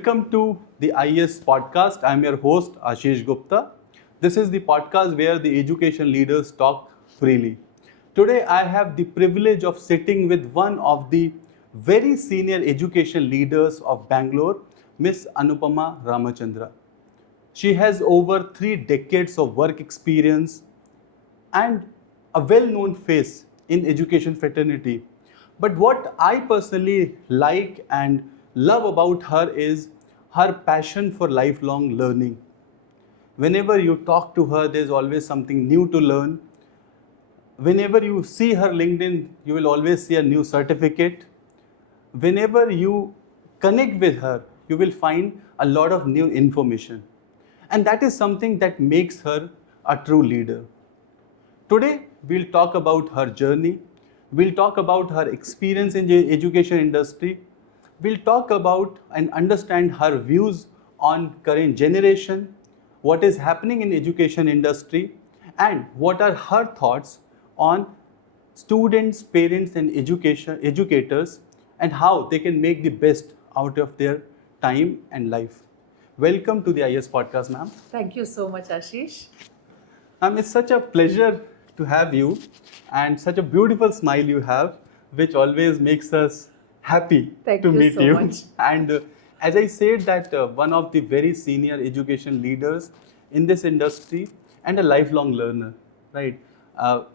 Welcome to the IES Podcast. I'm your host, Ashish Gupta. This is the podcast where the education leaders talk freely. Today, I have the privilege of sitting with one of the very senior education leaders of Bangalore, Miss Anupama Ramachandra. She has over 3 decades of work experience and a well-known face in education fraternity. But what I personally like and love about her is her passion for lifelong learning. Whenever you talk to her, there's always something new to learn. Whenever you see her LinkedIn, you will always see a new certificate. Whenever you connect with her, you will find a lot of new information. And that is something that makes her a true leader. Today, we'll talk about her journey. We'll talk about her experience in the education industry. We'll talk about and understand her views on current generation, what is happening in education industry, and what are her thoughts on students, parents, and educators, and how they can make the best out of their time and life. Welcome to the IES Podcast, ma'am. Thank you so much, Ashish. It's such a pleasure to have you, and such a beautiful smile you have, which always makes us happy Thank to you meet so you. much. And as I said, that one of the very senior education leaders in this industry and a lifelong learner, right?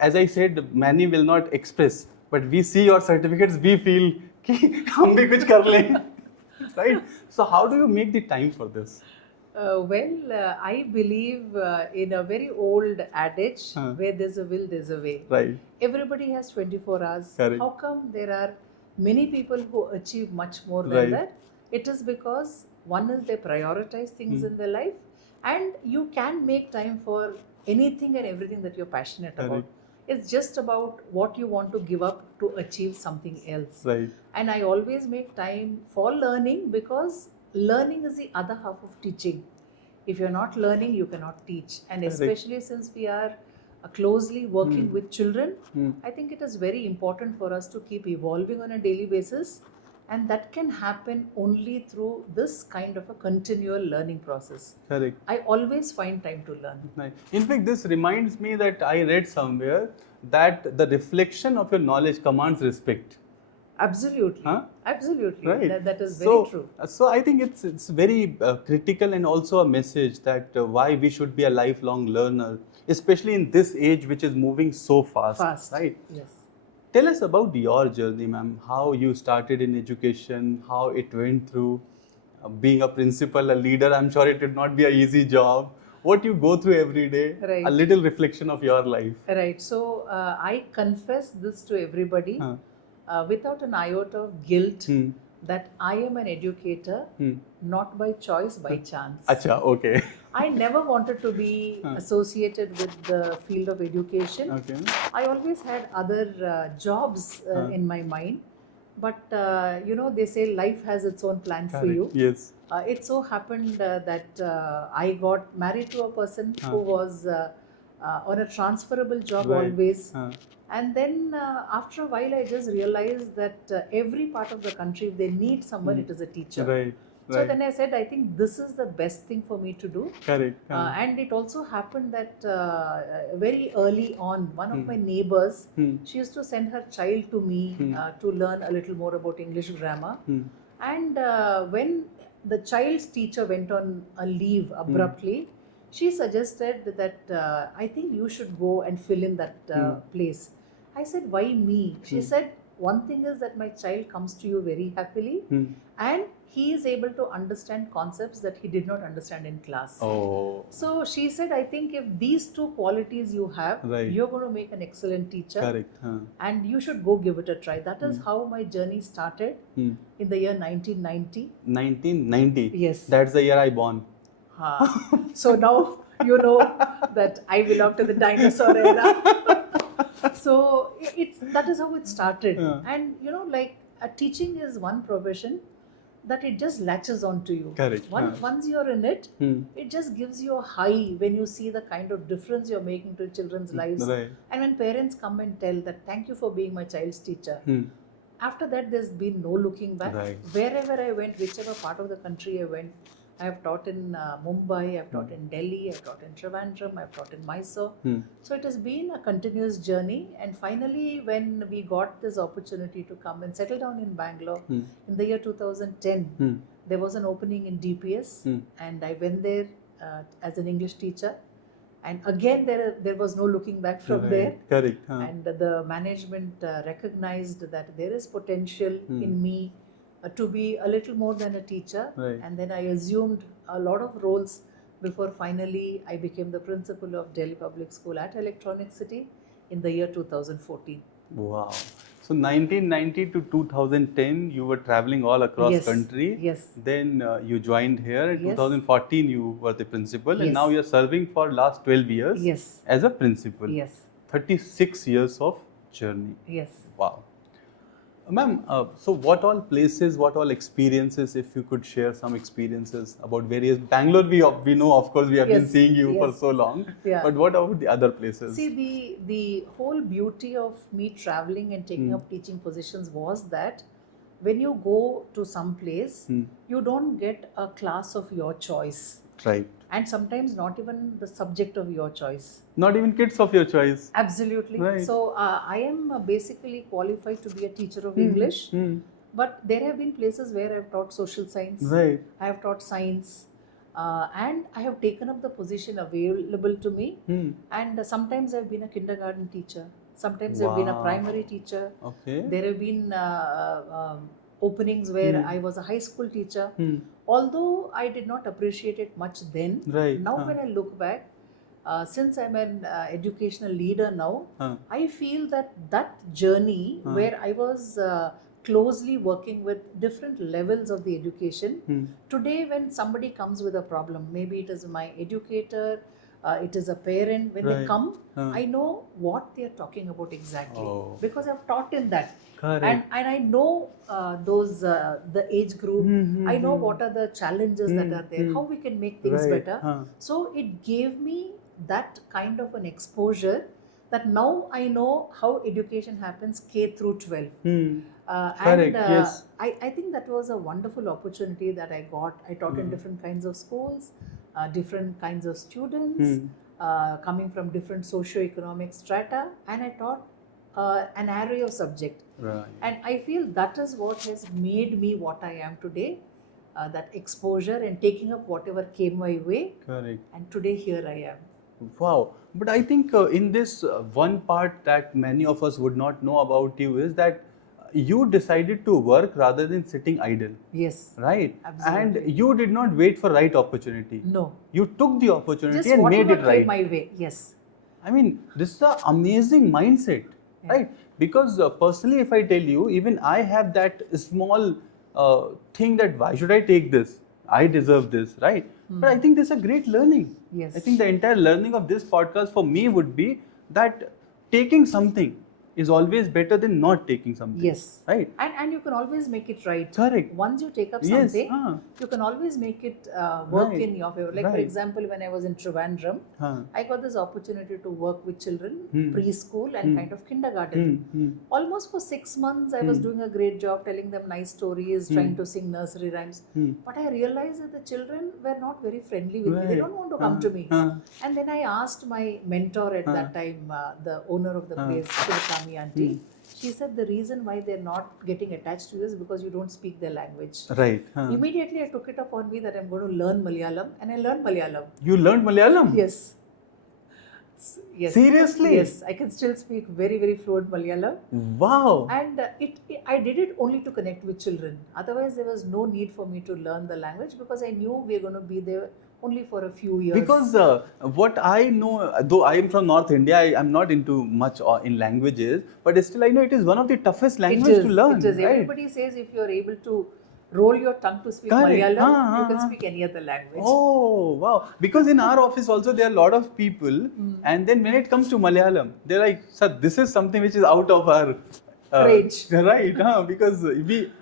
As I said, many will not express, but we see your certificates, we feel कि हम भी कुछ कर लें, right? So how do you make the time for this? I believe in a very old adage, where there's a will, there's a way. Right. Everybody has 24 hours. Correct. How come there are many people who achieve much more than Right. that? It is because one is they prioritize things in their life, and you can make time for anything and everything that you're passionate about. Correct. It's just about what you want to give up to achieve something else. Right. And I always make time for learning, because learning is the other half of teaching. If you're not learning, you cannot teach. And Correct. especially since we are closely working with children, Hmm. I think it is very important for us to keep evolving on a daily basis. And that can happen only through this kind of a continual learning process. Correct. I always find time to learn. Nice. In fact, this reminds me that I read somewhere that the reflection of your knowledge commands respect. Absolutely. Huh? Absolutely. Right. That is very true. So I think it's very critical, and also a message that why we should be a lifelong learner, especially in this age which is moving so fast. Right. Yes. Tell us about your journey, ma'am. How you started in education, how it went through being a principal, a leader. I'm sure it would not be an easy job. What you go through every day. Right. A little reflection of your life. Right. So I confess this to everybody without an iota of guilt that I am an educator, not by choice, by chance. Acha, okay. I never wanted to be associated with the field of education. Okay. I always had other jobs in my mind. But, they say life has its own plan for you. Yes. It so happened that I got married to a person who was on a transferable job always. And then after a while, I just realized that every part of the country, if they need someone, it is a teacher. Right. So then I said, I think this is the best thing for me to do. Correct. And it also happened that very early on, one of my neighbors, she used to send her child to me to learn a little more about English grammar. And when the child's teacher went on a leave abruptly, she suggested that I think you should go and fill in that place. I said, why me? She said, one thing is that my child comes to you very happily, and he is able to understand concepts that he did not understand in class. Oh. So she said, I think if these two qualities you have, you're going to make an excellent teacher. Correct. And you should go give it a try. That is how my journey started in the year 1990. 1990? Yes. That's the year I born. So now you know that I belong to the dinosaur era. So that is how it started. And teaching is one profession that it just latches onto you. Correct. Once you're in it, it just gives you a high when you see the kind of difference you're making to children's lives. Right. And when parents come and tell that, thank you for being my child's teacher. After that, there's been no looking back. Right. Wherever I went, whichever part of the country I went, I have taught in Mumbai, I've taught in Delhi, I've taught in Trivandrum, I've taught in Mysore. So it has been a continuous journey. And finally, when we got this opportunity to come and settle down in Bangalore in the year 2010, there was an opening in DPS, and I went there as an English teacher. And again, there was no looking back from there. Correct. And the management recognized that there is potential in me to be a little more than a teacher. Right. And then I assumed a lot of roles before finally I became the principal of Delhi Public School at Electronic City in the year 2014. Wow. So 1990 to 2010, you were traveling all across Yes. country. Yes. Then you joined here. In Yes. 2014, you were the principal, and Yes. now you're serving for last 12 years Yes. as a principal. Yes. 36 years of journey. Yes. Wow. Ma'am, so what all places, what all experiences, if you could share some experiences about various, Bangalore we know, of course, we have been Yes, seeing you for yes. so long, Yeah. but what about the other places? See, the whole beauty of me traveling and taking up teaching positions was that when you go to some place, you don't get a class of your choice. Right. And sometimes not even the subject of your choice. Not even kids of your choice. Absolutely. Right. So I am basically qualified to be a teacher of English, but there have been places where I have taught social science, Right. I have taught science, and I have taken up the position available to me. And sometimes I have been a kindergarten teacher, sometimes I have been a Wow. primary teacher. Okay. There have been openings where I was a high school teacher. Although I did not appreciate it much then, Right. now when I look back, since I'm an educational leader now, I feel that journey where I was closely working with different levels of the education, today when somebody comes with a problem, maybe it is my educator, it is a parent, when they come, I know what they are talking about exactly because I've taught in that. Correct. And I know the age group. I know what are the challenges that are there, how we can make things Right. better. So it gave me that kind of an exposure that now I know how education happens K through 12. Correct, yes. I think that was a wonderful opportunity that I got. I taught in different kinds of schools, different kinds of students, coming from different socio-economic strata, and I taught an array of subjects. Right. And I feel that is what has made me what I am today, that exposure and taking up whatever came my way. Correct. And today here I am. Wow. But I think in this one part that many of us would not know about you is that you decided to work rather than sitting idle. Yes. Right. Absolutely. And you did not wait for right opportunity. No. You took the opportunity Just and made whatever it right. came my way. Yes. I mean, this is an amazing mindset, right? Because personally, if I tell you, even I have that small thing that why should I take this? I deserve this, right? But I think this is a great learning. Yes. I think the entire learning of this podcast for me would be that taking something is always better than not taking something. Yes. Right? And you can always make it right. Correct. Once you take up Yes, something, you can always make it work Right. in your favor. Like for Right. example, when I was in Trivandrum, I got this opportunity to work with children, preschool and kind of kindergarten. Almost for 6 months, I was doing a great job telling them nice stories, trying to sing nursery rhymes. But I realized that the children were not very friendly with me. They don't want to come to me. And then I asked my mentor at that time, the owner of the place, Shivakami auntie, she said the reason why they're not getting attached to you is because you don't speak their language. Right. Immediately I took it upon me that I'm going to learn Malayalam, and I learned Malayalam. You learned Malayalam? Yes. Yes. Seriously? Yes. I can still speak very, very fluent Malayalam. Wow. And I did it only to connect with children. Otherwise, there was no need for me to learn the language because I knew we were going to be there only for a few years. Because what I know, though I am from North India, I am not into much in languages, but still I know it is one of the toughest languages to learn. It is. Right? Everybody says if you are able to roll your tongue to speak Correct. Malayalam, you can speak any other language. Oh, wow. Because in our office also there are a lot of people, and then when it comes to Malayalam, they're like, sir, this is something which is out of our range. Right, because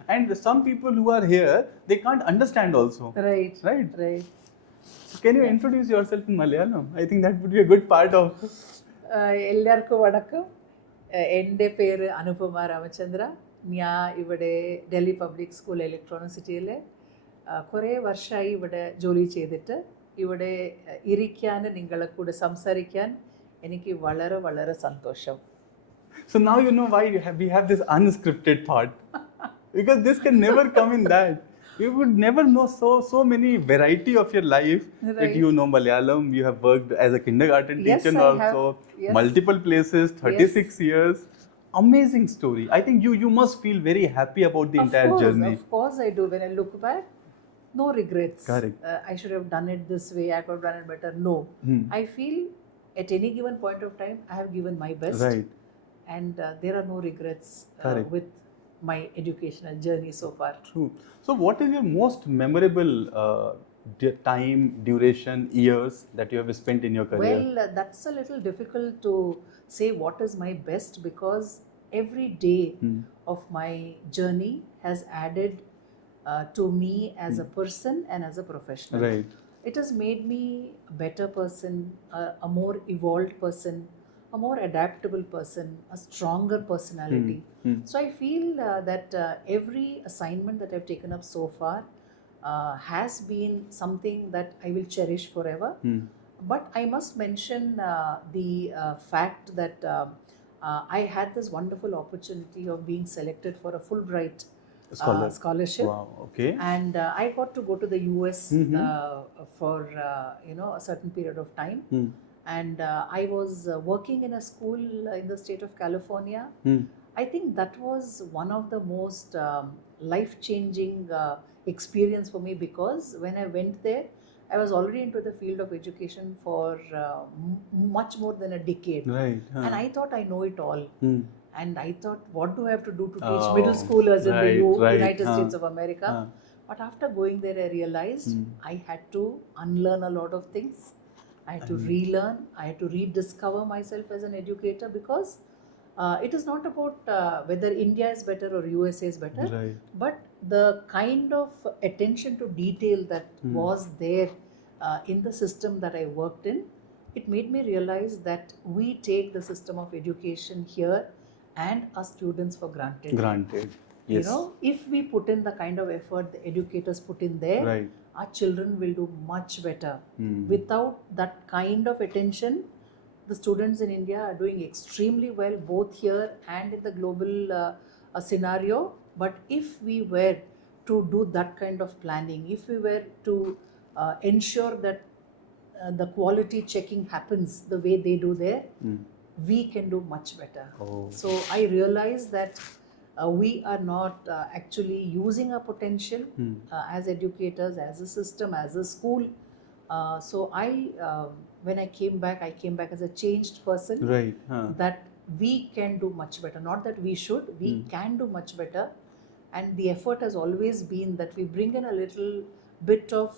and some people who are here, they can't understand also. Right. Right. Right. So can you introduce yourself in Malayalam? I think that would be a good part of. എല്ലാവർക്കും വണക്കം എൻ്റെ പേര് അനുപമ രാമചന്ദ്ര ഞാൻ ഇവിടെ Delhi public school electronic സിറ്റിയിൽ കുറേ വർഷമായി ഇവിടെ ജോലി ചെയ്തിട്ട് ഇവിടെ ഇരിക്കാൻ നിങ്ങളെ കൂടെ സംസാരിക്കാൻ എനിക്ക് വളരെ വളരെ സന്തോഷം. So now you know why we have this unscripted thought. Because this can never come in that. You would never know so many variety of your life. Right. That you know Malayalam, you have worked as a kindergarten Yes, teacher I also, have. Yes. multiple places, 36 years. Amazing story. I think you must feel very happy about the entire journey. Of course I do. When I look back, no regrets. Correct. I should have done it this way, I could have done it better. No. I feel at any given point of time, I have given my best. Right. And there are no regrets with my educational journey so far. True. So what is your most memorable time, duration, years that you have spent in your career? Well, that's a little difficult to say what is my best, because every day of my journey has added to me as a person and as a professional. Right. It has made me a better person, a more evolved person, a more adaptable person, a stronger personality. So I feel that every assignment that I've taken up so far has been something that I will cherish forever. But I must mention the fact that I had this wonderful opportunity of being selected for a Fulbright scholarship. Wow, okay. And I got to go to the US for a certain period of time. And I was working in a school in the state of California. I think that was one of the most life-changing experience for me, because when I went there, I was already into the field of education for much more than a decade. Right. And I thought I know it all. And I thought, what do I have to do to teach middle schoolers in the United States of America? But after going there, I realized I had to unlearn a lot of things. I had to relearn, I had to rediscover myself as an educator, because it is not about whether India is better or USA is better, but the kind of attention to detail that was there in the system that I worked in. It made me realize that we take the system of education here and our students for granted. Yes. If we put in the kind of effort the educators put in there, our children will do much better. Without that kind of attention, the students in India are doing extremely well, both here and in the global scenario. But if we were to do that kind of planning, if we were to ensure that the quality checking happens the way they do there, we can do much better. So I realized that we are not actually using our potential as educators, as a system, as a school. So when I came back as a changed person. That we can do much better. Not that we should, we can do much better. And the effort has always been that we bring in a little bit of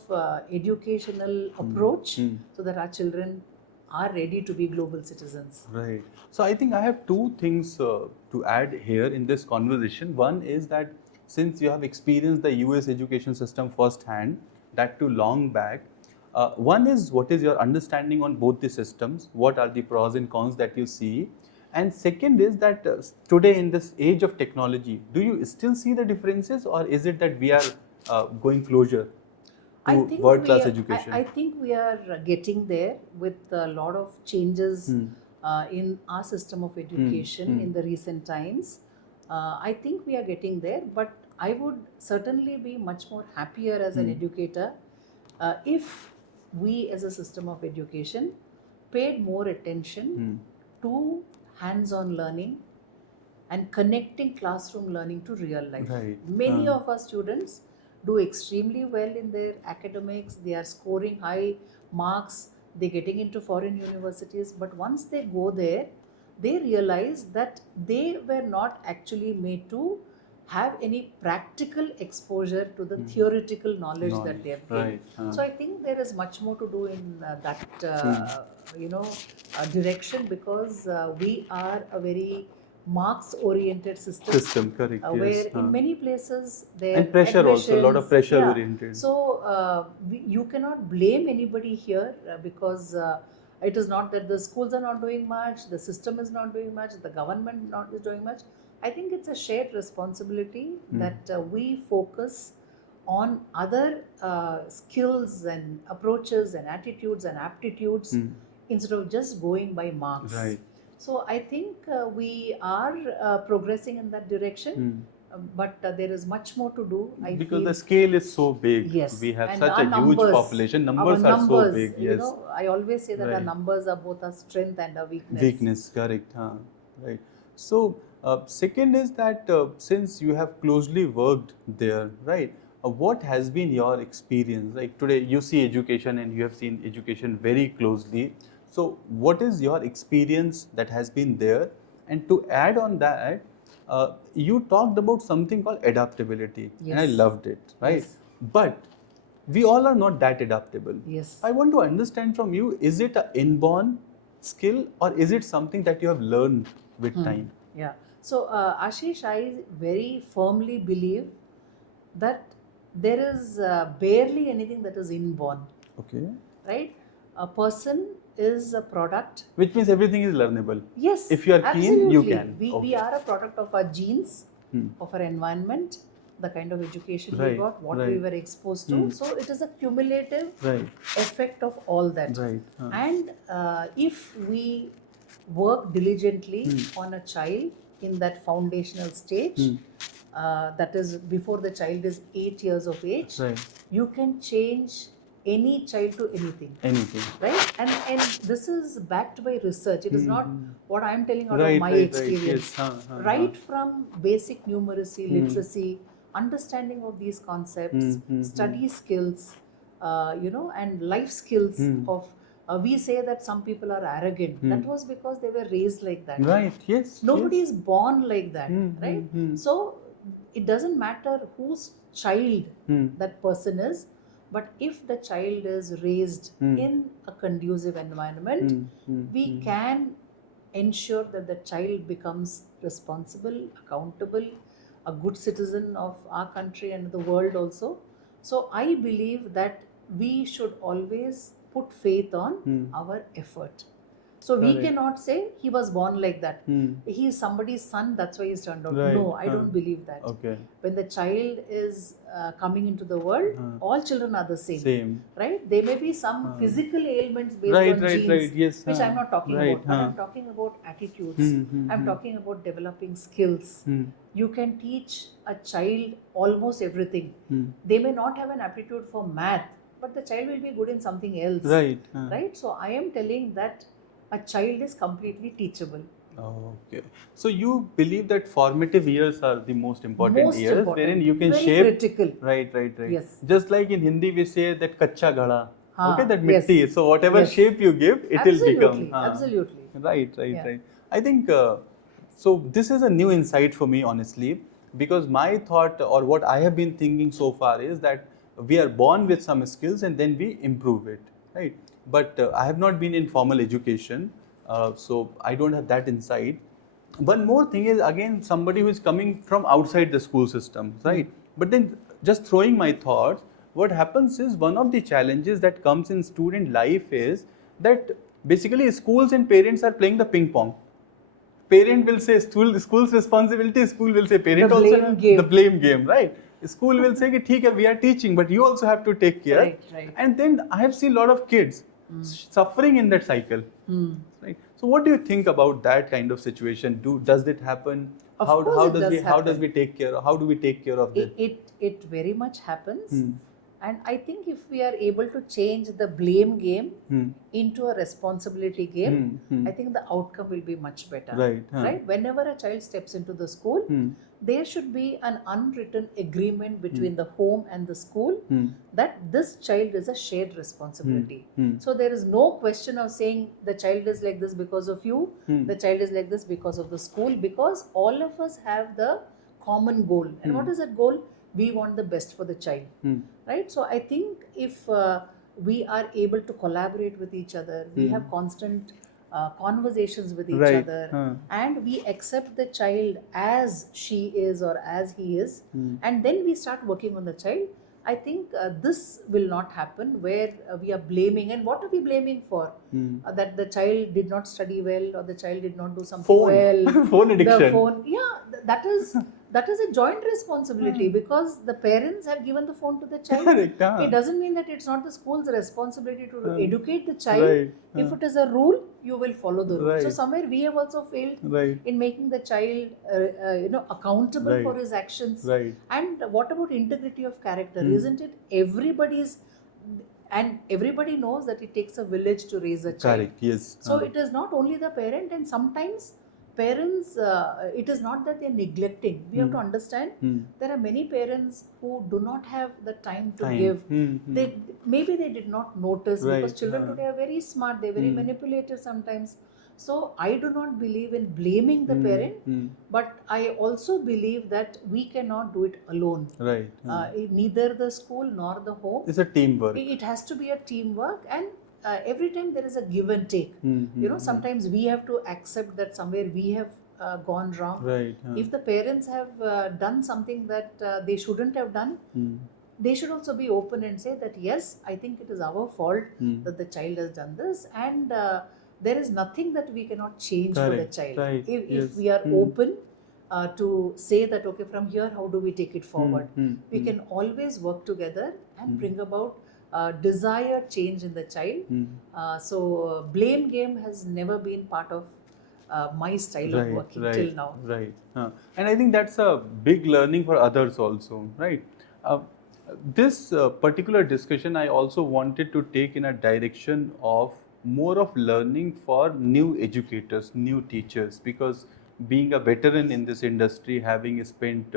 educational approach so that our children are ready to be global citizens. Right. So I think I have two things to add here in this conversation. One is that since you have experienced the US education system firsthand, that too long back, one is, what is your understanding on both the systems? What are the pros and cons that you see? And second is that today in this age of technology, do you still see the differences, or is it that we are going closer to world-class education? I think we are getting there with a lot of changes in our system of education in the recent times. I think we are getting there, but I would certainly be much more happier as an educator if we as a system of education paid more attention to hands-on learning and connecting classroom learning to real life. Many of our students do extremely well in their academics, they are scoring high marks, they're getting into foreign universities, but once they go there, they realize that they were not actually made to have any practical exposure to the theoretical knowledge that they have gained. So I think there is much more to do in that direction, because we are a very marks-oriented system. Correct. Where in many places there and pressure also, a lot of pressure oriented. So you cannot blame anybody here because it is not that the schools are not doing much, the system is not doing much, the government not is doing much. I think it's a shared responsibility that we focus on other skills and approaches and attitudes and aptitudes instead of just going by marks. Right. So I think we are progressing in that direction, but there is much more to do. I Because feel. the scale is so big. Yes. We have And such our a huge numbers, population. Numbers our are so big. you Yes. know, I always say that our Right. numbers are both our strength and our weakness. Weakness, correct. Right. So, second is that since you have closely worked there, right? What has been your experience? Like today, you see education and you have seen education very closely. So, what is your experience that has been there? And to add on that, you talked about something called adaptability, and I Yes. loved it, right? Yes. But we all are not that adaptable. Yes. I want to understand from you, is it an inborn skill or is it something that you have learned with time? Yeah. So, Ashish, I very firmly believe that there is barely anything that is inborn, Okay. right? A person is a product. Which means everything is learnable. Yes. If you are keen, you absolutely. can. We Okay. are a product of our genes, Hmm. of our environment, the kind of education we Right, got, what we right. were exposed to. So, it is a cumulative Right. effect of all that. Right. And if we work diligently on a child in that foundational stage, that is before the child is 8 years of age, Right. you can change any child to anything. Anything. Right? And this is backed by research. It is not what I am telling out Right, of my right, experience. right. Yes. Right from basic numeracy, literacy, understanding of these concepts, study skills, and life skills of. We say that some people are arrogant. That was because they were raised like that. Right. Yes. Nobody yes. is born like that, right? So it doesn't matter whose child that person is, but if the child is raised in a conducive environment, we can ensure that the child becomes responsible, accountable, a good citizen of our country and the world also. So I believe that we should always put faith on our effort. So we Correct. cannot say he was born like that. He is somebody's son, that's why he's turned out. Right. No, I don't believe that. Okay. When the child is coming into the world, all children are the same. Same. Right? There may be some physical ailments based Right, on right, genes, right. Yes. which I'm not talking Right, about. But I'm talking about attitudes. I'm talking about developing skills. You can teach a child almost everything. They may not have an aptitude for math, but the child will be good in something else. Right. Right? So I am telling that a child is completely teachable. Okay. So you believe that formative years are the most important years, wherein you can very shape. Critical. Right. Yes. Just like in Hindi we say that kacha ghada. Okay, that yes. mitti. So whatever Yes. shape you give, it Absolutely. will become. Absolutely. Right. Yeah. I think so. This is a new insight for me, honestly, because my thought or what I have been thinking so far is that we are born with some skills and then we improve it, right? But I have not been in formal education, so I don't have that insight. One more thing is, again, somebody who is coming from outside the school system, right? But then just throwing my thoughts, what happens is one of the challenges that comes in student life is that basically schools and parents are playing the ping pong. Parent will say school's responsibility, school will say parent The also blame game. the blame game, right? School will say, "ठीक है, we are teaching, but you also have to take care." Right. And then I have seen a lot of kids suffering in that cycle. Right. So what do you think about that kind of situation? Does it happen? Of How course it does how does happen. we take care? How do we take care of this? It very much happens. And I think if we are able to change the blame game into a responsibility game, I think the outcome will be much better. Right. Right? Whenever a child steps into the school, there should be an unwritten agreement between the home and the school that this child is a shared responsibility. So there is no question of saying the child is like this because of you, the child is like this because of the school, because all of us have the common goal. And what is that goal? We want the best for the child. Right? So I think if we are able to collaborate with each other, we have constant conversations with each other, and we accept the child as she is or as he is, and then we start working on the child, I think this will not happen where we are blaming. And what are we blaming for? That the child did not study well, or the child did not do something well. Phone addiction. The phone, that is a joint responsibility, because the parents have given the phone to the child. Correct. It doesn't mean that it's not the school's responsibility to educate the child. Right. If it is a rule, you will follow the rule. Right. So somewhere we have also failed Right. in making the child accountable Right. for his actions. Right. And what about integrity of character? Isn't it everybody's? And everybody knows that it takes a village to raise a child. Correct. Yes. So it is not only the parent, and sometimes parents, it is not that they're neglecting. We have to understand there are many parents who do not have the time to give. Maybe they did not notice, because children today are very smart, they're very manipulative sometimes. So I do not believe in blaming the parent, but I also believe that we cannot do it alone. Right. Neither the school nor the home. It's a teamwork. It has to be a teamwork, and every time there is a give and take. Sometimes we have to accept that somewhere we have gone wrong. Right. If the parents have done something that they shouldn't have done, they should also be open and say that yes, I think it is our fault that the child has done this, and there is nothing that we cannot change for the child. Right. If we are open to say that, okay, from here, how do we take it forward? We can always work together and bring about desired change in the child. So blame game has never been part of my style of working till now. Right. And I think that's a big learning for others also, right? This particular discussion I also wanted to take in a direction of more of learning for new educators, new teachers, because being a veteran in this industry, having spent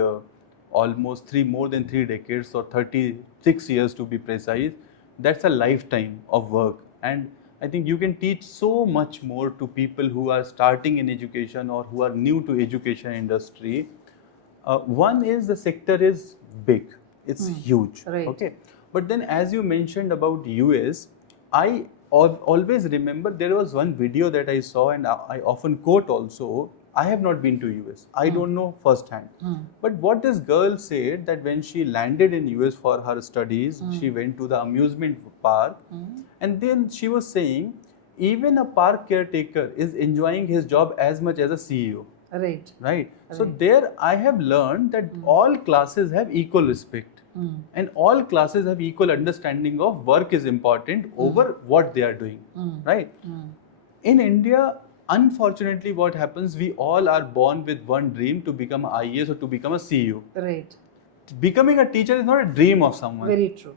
almost more than 3 decades, or 36 years to be precise, that's a lifetime of work. And I think you can teach so much more to people who are starting in education or who are new to education industry. One is the sector is big, it's huge. Right. Okay, but then as you mentioned about US, I always remember there was one video that I saw, and I often quote also. I have not been to US. I don't know firsthand. But what this girl said, that when she landed in US for her studies, she went to the amusement park, and then she was saying even a park caretaker is enjoying his job as much as a CEO. Right. Right. So there I have learned that all classes have equal respect. And all classes have equal understanding of work is important over what they are doing, right? In India, unfortunately, what happens, we all are born with one dream, to become an IES or to become a CEO. Right. Becoming a teacher is not a dream of someone. Very true.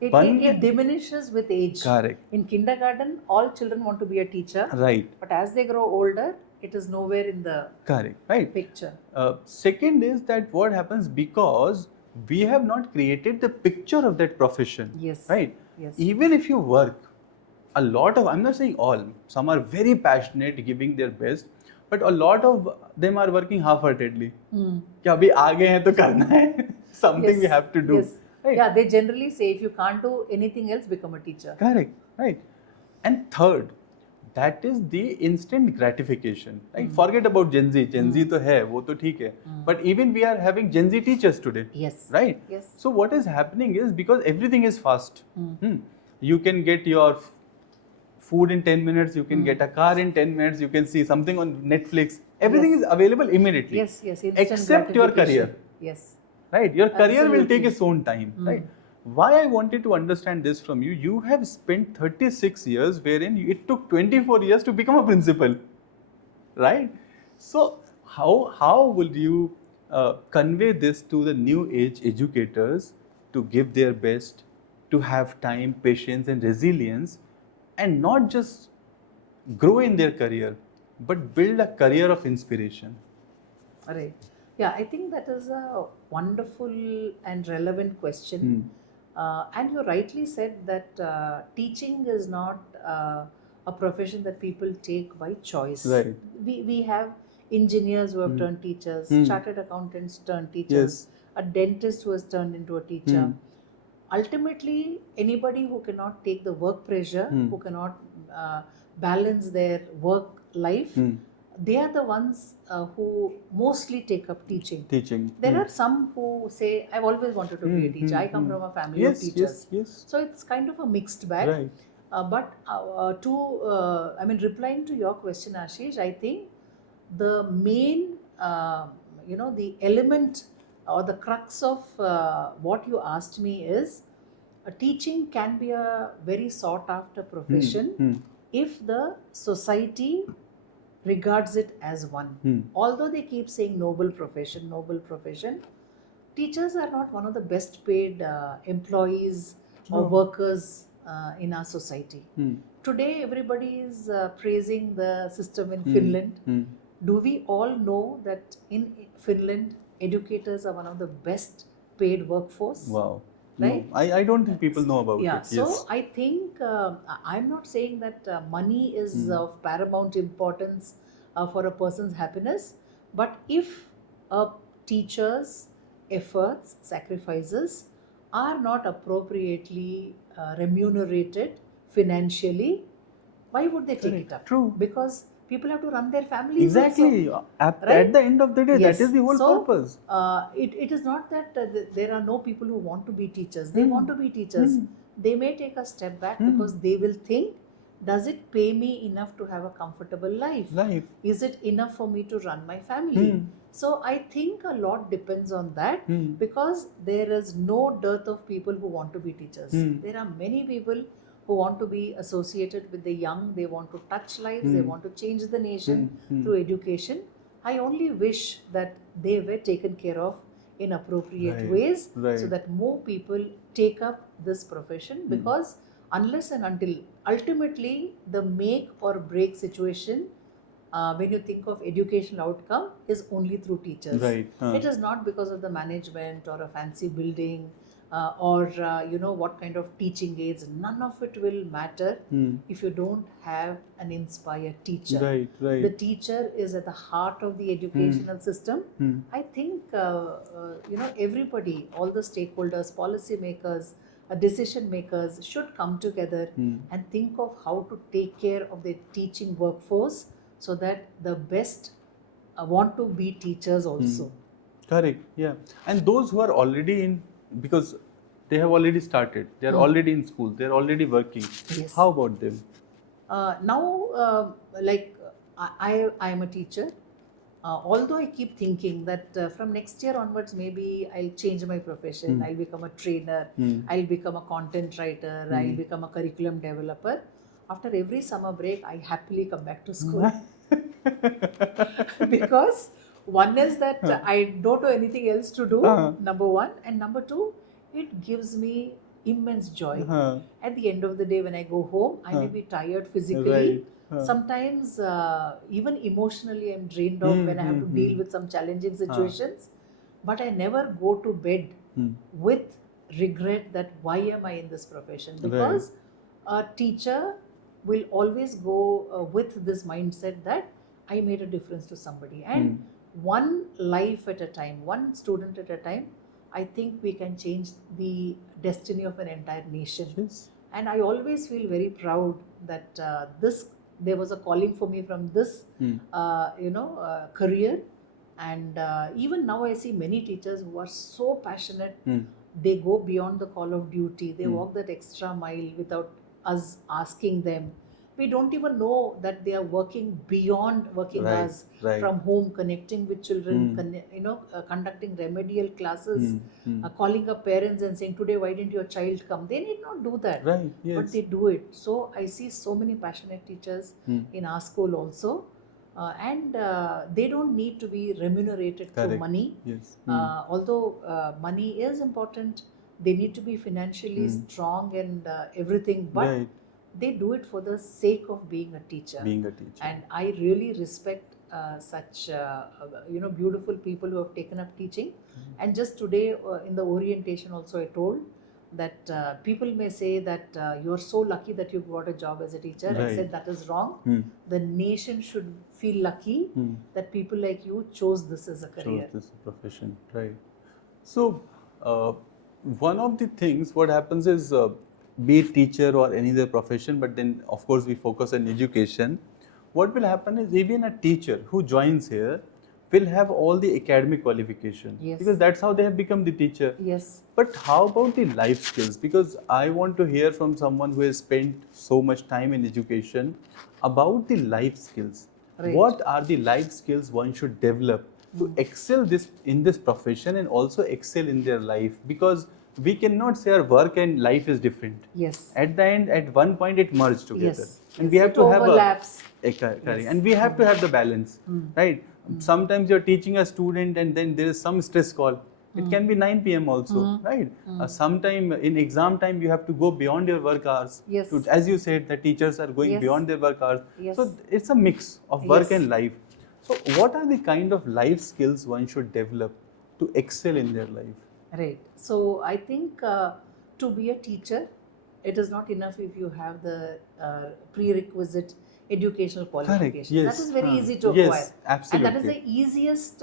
It diminishes with age. Correct. In kindergarten, all children want to be a teacher. Right. But as they grow older, it is nowhere in the picture. Second is that what happens, because we have not created the picture of that profession. Yes. Right. Yes. Even if you work, a lot of, I'm not saying all, some are very passionate, giving their best, but a lot of them are working half-heartedly. कि अभी आगे हैं तो करना है. Something we have to do. Yes. Right? Yeah, they generally say if you can't do anything else, become a teacher. Correct. Right. And third, that is the instant gratification. Like forget about Gen Z. Gen Z तो है, वो तो ठीक है. But even we are having Gen Z teachers today. Yes. Right. Yes. So what is happening is, because everything is fast. You can get your food in 10 minutes, you can get a car in 10 minutes, you can see something on Netflix. Everything is available immediately. Yes, yes. Except your career. Yes. Right? Your career will Absolutely. take its own time. Right? Why I wanted to understand this from you, you have spent 36 years wherein it took 24 years to become a principal. Right? So how will you convey this to the new age educators to give their best, to have time, patience and resilience, and not just grow in their career, but build a career of inspiration? Right. Yeah, I think that is a wonderful and relevant question. And you rightly said that teaching is not a profession that people take by choice. Right. We have engineers who have turned teachers, chartered accountants turned teachers, Yes. a dentist who has turned into a teacher. Ultimately, anybody who cannot take the work pressure, who cannot balance their work life, they are the ones who mostly take up teaching. Teaching. There are some who say, I've always wanted to be a teacher. I come from a family of teachers. Yes. So it's kind of a mixed bag. Right. Replying to your question, Ashish, I think the main, the element or the crux of what you asked me is teaching can be a very sought after profession if the society regards it as one. Although they keep saying noble profession, teachers are not one of the best paid employees or workers in our society. Today, everybody is praising the system in Finland. Do we all know that in Finland, educators are one of the best paid workforce? Wow. Right? No, I don't think people know about it. So I think I'm not saying that money is of paramount importance for a person's happiness, but if a teacher's efforts, sacrifices are not appropriately remunerated financially, why would they take it up? True. Because people have to run their families. Exactly. Also, At right? the end of the day, that is the whole purpose. It is not that there are no people who want to be teachers. They want to be teachers. They may take a step back because they will think, does it pay me enough to have a comfortable life? Is it enough for me to run my family? So I think a lot depends on that because there is no dearth of people who want to be teachers. There are many people who want to be associated with the young, they want to touch lives, they want to change the nation through education. I only wish that they were taken care of in appropriate ways so that more people take up this profession because unless and until ultimately the make or break situation when you think of educational outcome is only through teachers. It is not because of the management or a fancy building or what kind of teaching aids. None of it will matter if you don't have an inspired teacher. The teacher is at the heart of the educational system. I think everybody, all the stakeholders, policy makers, decision makers should come together and think of how to take care of the teaching workforce so that the best want to be teachers also. Correct. Yeah. And those who are already in, because they have already started, they are already in school, they are already working. Yes. How about them? Now, I am a teacher. Although I keep thinking that from next year onwards, maybe I'll change my profession. I'll become a trainer. I'll become a content writer. I'll become a curriculum developer. After every summer break, I happily come back to school. Because one is that I don't know anything else to do, number one. And number two, it gives me immense joy. At the end of the day, when I go home, I may be tired physically. Sometimes even emotionally I'm drained off when I have to deal with some challenging situations, but I never go to bed with regret that why am I in this profession, because a teacher will always go with this mindset that I made a difference to somebody, and one life at a time, one student at a time, I think we can change the destiny of an entire nation. And I always feel very proud that there was a calling for me from this, career. And even now I see many teachers who are so passionate. They go beyond the call of duty. They walk that extra mile without us asking them. We don't even know that they are working beyond working hours from home, connecting with children, conducting remedial classes, calling up parents and saying, today, why didn't your child come? They need not do that, but they do it. So I see so many passionate teachers in our school also. And they don't need to be remunerated through money. Although money is important, they need to be financially strong and everything, but they do it for the sake of being a teacher. And I really respect such beautiful people who have taken up teaching. And just today in the orientation also I told that people may say that you're so lucky that you got a job as a teacher. I said that is wrong. The nation should feel lucky that people like you chose this as a career. Chose this profession, So one of the things what happens is be it teacher or any other profession, but then of course we focus on education. what will happen is even a teacher who joins here will have all the academic qualification, Yes. because that's how they have become the teacher. Yes. But how about the life skills? Because I want to hear from someone who has spent so much time in education about the life skills. Right. What are the life skills one should develop to excel in this profession and also excel in their life? Because we cannot say our work and life is different. Yes. At the end, at one point, it merged together, Yes. and Yes. we have It to have overlaps. correct. Yes. And we have to have the balance, right? Sometimes you're teaching a student and then there is some stress call. It can be 9 p.m. also, right? Sometime in exam time, you have to go beyond your work hours. Yes. As you said, the teachers are going Yes. beyond their work hours. Yes. So it's a mix of work Yes. and life. So what are the kind of life skills one should develop to excel in their life? Right. So I think to be a teacher, it is not enough if you have the prerequisite educational qualification. Yes. That is very easy to acquire. Yes, absolutely. And that is the easiest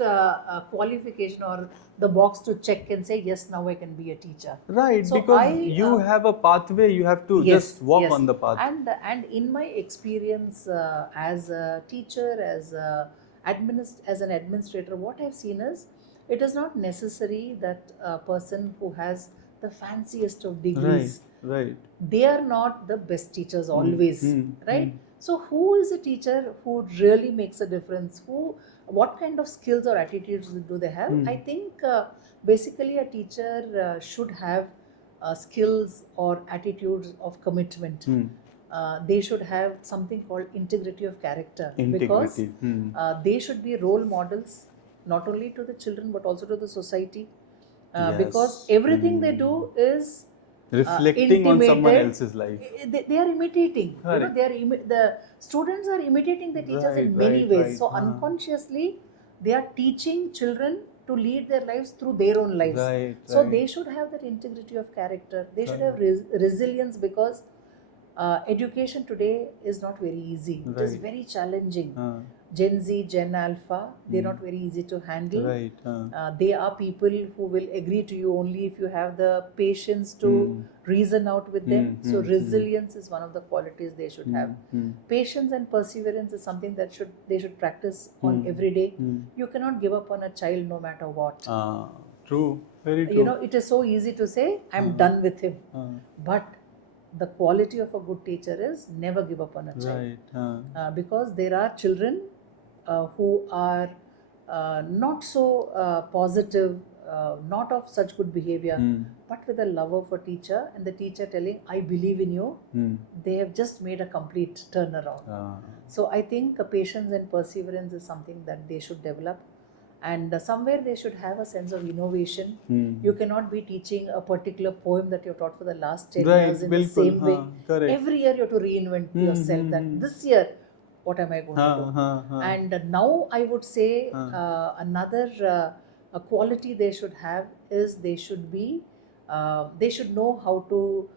qualification or the box to check and say, yes, now I can be a teacher. Right, So because you have a pathway, you have to Yes, just walk yes. on the path. And in my experience as a teacher, as an administrator, what I've seen is it is not necessary that a person who has the fanciest of degrees, Right. they are not the best teachers always, right? So who is a teacher who really makes a difference? What kind of skills or attitudes do they have? I think basically a teacher should have skills or attitudes of commitment. They should have something called integrity of character, because they should be role models not only to the children but also to the society, because everything they do is reflecting on someone intimated. else's life. They are imitating. Correct. The students are imitating the teachers in Right, many right, ways. right. So unconsciously, they are teaching children to lead their lives through their own lives. Right, So right. they should have that integrity of character. They should have resilience, because education today is not very easy. It is Right. very challenging. Gen Z, Gen Alpha, they're not very easy to handle. Right. They are people who will agree to you only if you have the patience to reason out with them. So resilience is one of the qualities they should have. Patience and perseverance is something that they should practice on every day. You cannot give up on a child no matter what. True. Very true. You know, it is so easy to say, I'm done with him. But the quality of a good teacher is never give up on a child. Right. Because there are children who are not so positive, not of such good behavior, but with a love of a teacher, and the teacher telling, I believe in you, they have just made a complete turnaround. So I think patience and perseverance is something that they should develop. And somewhere they should have a sense of innovation. You cannot be teaching a particular poem that you've taught for the last 10 years in the same way. Correct. Every year you have to reinvent yourself, that this year, what am I going to do? And now I would say another quality they should have is they should know how to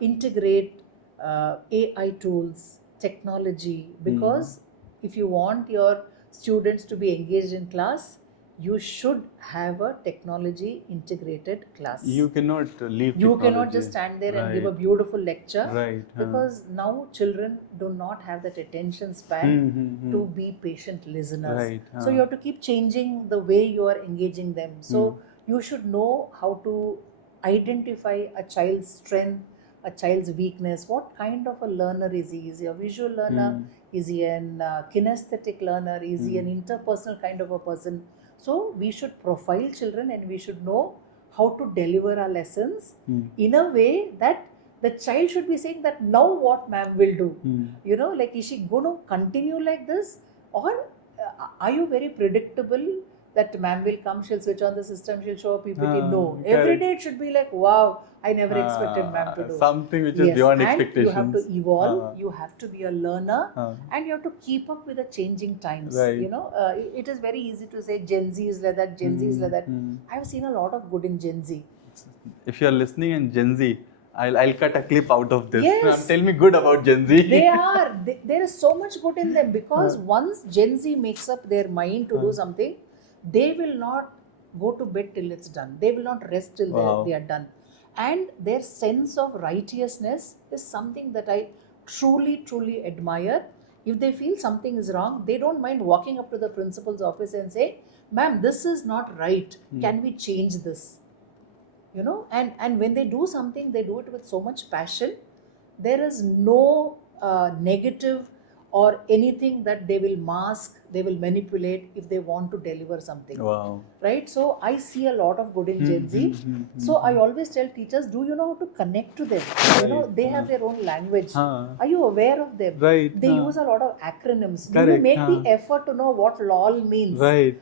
integrate AI tools, technology, because if you want your students to be engaged in class, you should have a technology integrated class. You cannot leave. You cannot just stand there and give a beautiful lecture, right? Because now children do not have that attention span to be patient listeners. Right. So you have to keep changing the way you are engaging them. So you should know how to identify a child's strength, a child's weakness. What kind of a learner is he? Is he a visual learner? Is he an kinesthetic learner? Is he an interpersonal kind of a person? So we should profile children, and we should know how to deliver our lessons in a way that the child should be saying that now what ma'am will do. You know, like, is she going to continue like this, or are you very predictable that ma'am will come, she'll switch on the system, she'll show a PPT? No. Every day it should be like, wow, I never expected ma'am to do. Something which is beyond expectations. You have to evolve, you have to be a learner, and you have to keep up with the changing times. Right. You know, it is very easy to say Gen Z is like that, Gen Z is like that. I've seen a lot of good in Gen Z. If you are listening in Gen Z, I'll cut a clip out of this. Yes. Tell me good about Gen Z. They are. There is so much good in them, because once Gen Z makes up their mind to do something, they will not go to bed till it's done. They will not rest till they are done. And their sense of righteousness is something that I truly, truly admire. If they feel something is wrong, they don't mind walking up to the principal's office and say, ma'am, this is not right. Can we change this? And when they do something, they do it with so much passion. There is no negative or anything that they will mask, they will manipulate if they want to deliver something. Wow. Right? So I see a lot of good in Gen Z. So I always tell teachers, do you know how to connect to them? They have their own language. Are you aware of them? Right. They use a lot of acronyms. Do you Correct. make the effort to know what LOL means? Right.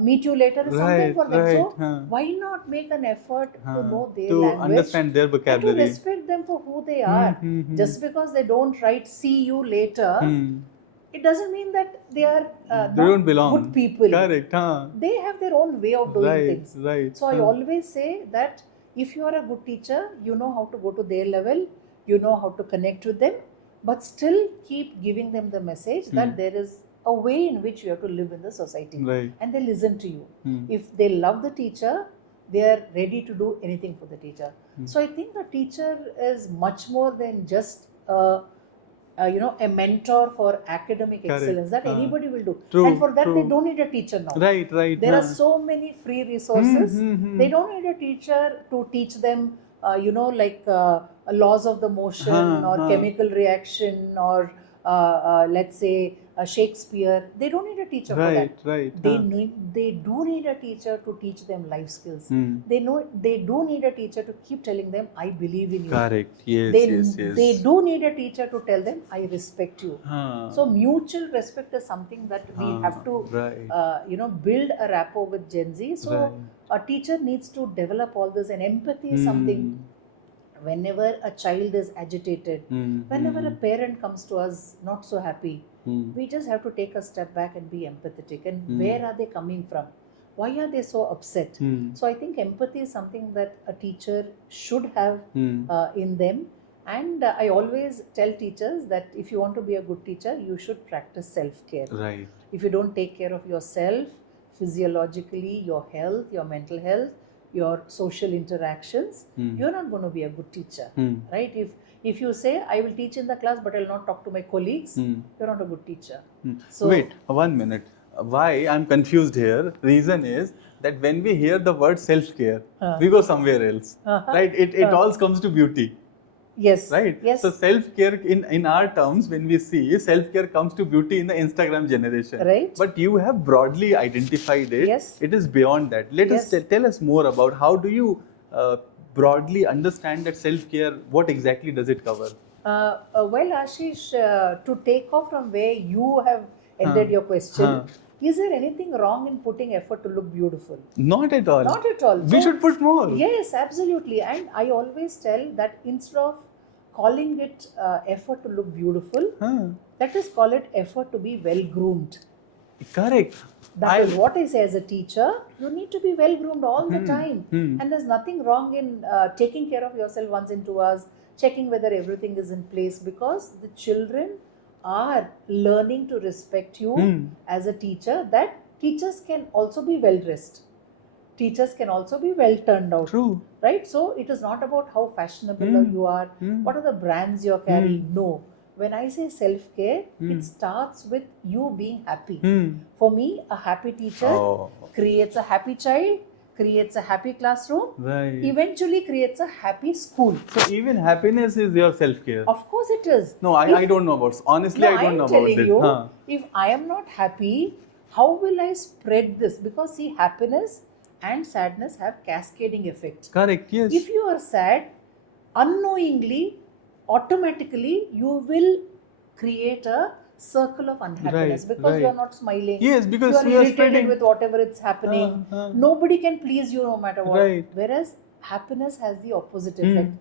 Meet you later is something for them. Right. So why not make an effort to know their to language? Understand their And to vocabulary. respect them for who they are. Just because they don't write see you later, it doesn't mean that they are They don't belong. good people. Correct. They have their own way of doing things. Right. So I always say that if you are a good teacher, you know how to go to their level, you know how to connect with them, but still keep giving them the message that there is a way in which you have to live in the society. Right. And they listen to you. If they love the teacher, they are ready to do anything for the teacher. So I think a teacher is much more than just a mentor for academic excellence that anybody will do. True, and for that they don't need a teacher now. Right. There are so many free resources. They don't need a teacher to teach them laws of the motion or chemical reaction or let's say Shakespeare. They don't need a teacher for that. Right. They do need a teacher to teach them life skills. They do need a teacher to keep telling them, I believe in you. Correct. Yes. They do need a teacher to tell them, I respect you. So mutual respect is something that we have to build a rapport with Gen Z. So a teacher needs to develop all this, and empathy is something. Whenever a child is agitated, whenever a parent comes to us not so happy, we just have to take a step back and be empathetic. And where are they coming from? Why are they so upset? So I think empathy is something that a teacher should have in them. And I always tell teachers that if you want to be a good teacher, you should practice self-care. Right. If you don't take care of yourself, physiologically, your health, your mental health, your social interactions, you're not going to be a good teacher, right? If you say, I will teach in the class but I will not talk to my colleagues, you're not a good teacher. So wait 1 minute. Why I'm confused here? Reason is that when we hear the word self-care, we go somewhere else, right? It all comes to beauty. Yes. Right? Yes. So self-care in our terms, when we see self-care comes to beauty in the Instagram generation. Right. But you have broadly identified it. Yes. It is beyond that. Let us tell us more about how do you broadly understand that self-care, what exactly does it cover? Well, Ashish, to take off from where you have ended your question, is there anything wrong in putting effort to look beautiful? Not at all. Not at all. We should put more. Yes, absolutely. And I always tell that instead of calling it effort to look beautiful, let us call it effort to be well groomed. Correct. That is what I say as a teacher. You need to be well groomed all the time. And there's nothing wrong in taking care of yourself once in 2 hours, checking whether everything is in place, because the children are learning to respect you as a teacher, that teachers can also be well dressed. Teachers can also be well turned out. True. Right? So it is not about how fashionable you are, what are the brands you're carrying. No. When I say self-care, it starts with you being happy. For me, a happy teacher creates a happy child, creates a happy classroom, eventually creates a happy school. So even happiness is your self-care? Of course it is. No, I don't know about it. Honestly, I don't know about it. You, if I am not happy, how will I spread this? Because see, happiness and sadness have cascading effects. Correct, yes. If you are sad, unknowingly, automatically, you will create a circle of unhappiness because you are not smiling. Yes, because you are irritated spreading with whatever is happening. Nobody can please you no matter what. Whereas happiness has the opposite effect.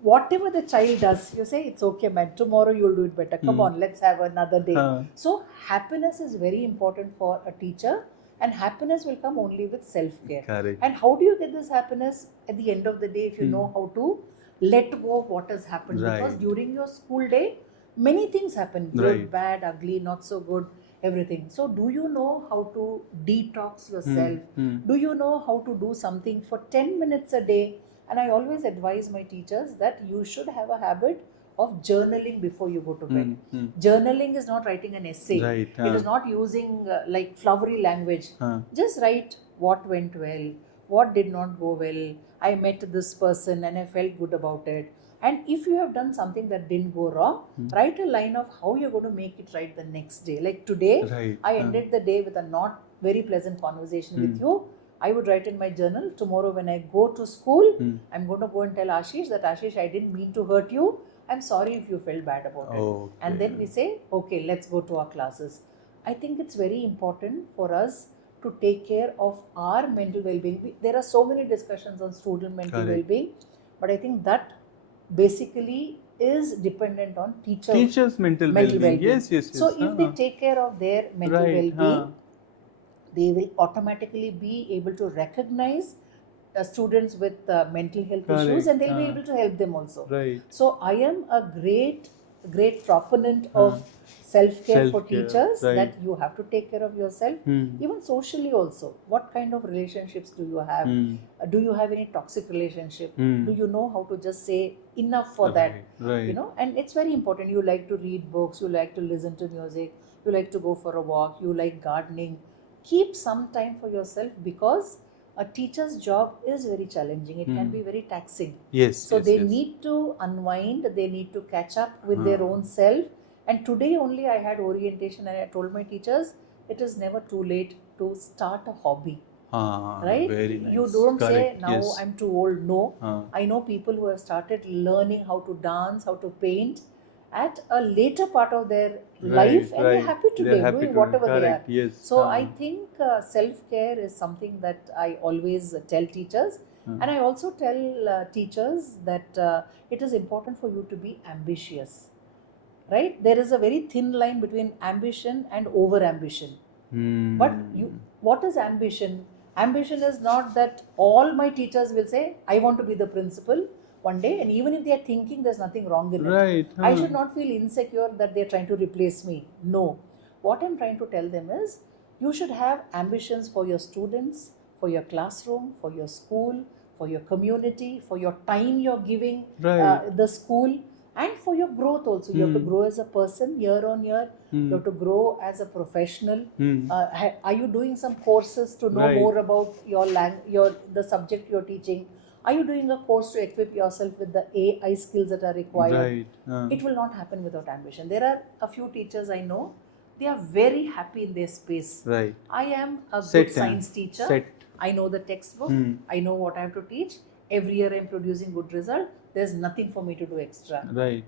Whatever the child does, you say, it's okay, man, tomorrow you'll do it better. Come on, let's have another day. So happiness is very important for a teacher, and happiness will come only with self-care. Correct. And how do you get this happiness at the end of the day if you know how to let go of what has happened? Because during your school day, many things happen, good, bad, ugly, not so good, everything. So do you know how to detox yourself? Do you know how to do something for 10 minutes a day? And I always advise my teachers that you should have a habit of journaling before you go to bed. Journaling is not writing an essay. Right. It is not using like flowery language. Just write what went well, what did not go well. I met this person and I felt good about it. And if you have done something that didn't go wrong, write a line of how you're going to make it right the next day. Like today, Right. I ended the day with a not very pleasant conversation with you. I would write in my journal, tomorrow when I go to school, I'm going to go and tell Ashish that Ashish, I didn't mean to hurt you. I'm sorry if you felt bad about it. Okay. And then we say, okay, let's go to our classes. I think it's very important for us to take care of our mental well-being. There are so many discussions on student mental Correct. well-being, but I think that basically is dependent on Teachers' mental well-being. Yes. So if they take care of their mental Right. well-being, they will automatically be able to recognize students with mental health issues, and they'll be able to help them also. Right. So I am a great proponent of self-care for Self-care, teachers, right. that you have to take care of yourself, even socially also. What kind of relationships do you have? Do you have any toxic relationship? Do you know how to just say enough for that? Right. You know, and it's very important. You like to read books, you like to listen to music, you like to go for a walk, you like gardening. Keep some time for yourself, because a teacher's job is very challenging. It can be very taxing. Yes. So they need to unwind, they need to catch up with their own self. And today only I had orientation and I told my teachers, it is never too late to start a hobby. Right? Very nice. You don't say, Correct. now Yes. I'm too old. No. I know people who have started learning how to dance, how to paint at a later part of their life, and they're happy today doing whatever they are. Yes. So I think self-care is something that I always tell teachers, and I also tell teachers that it is important for you to be ambitious. Right? There is a very thin line between ambition and over-ambition. But what is ambition? Ambition is not that all my teachers will say, I want to be the principal one day, and even if they are thinking, there's nothing wrong in it. I should not feel insecure that they're trying to replace me. No. What I'm trying to tell them is, you should have ambitions for your students, for your classroom, for your school, for your community, for your time you're giving the school, and for your growth also. You have to grow as a person year on year. You have to grow as a professional. Are you doing some courses to know more about the subject you're teaching? Are you doing a course to equip yourself with the AI skills that are required? It will not happen without ambition. There are a few teachers I know, they are very happy in their space. I am a good science teacher. I know the textbook. I know what I have to teach. Every year I'm producing good result. There's nothing for me to do extra.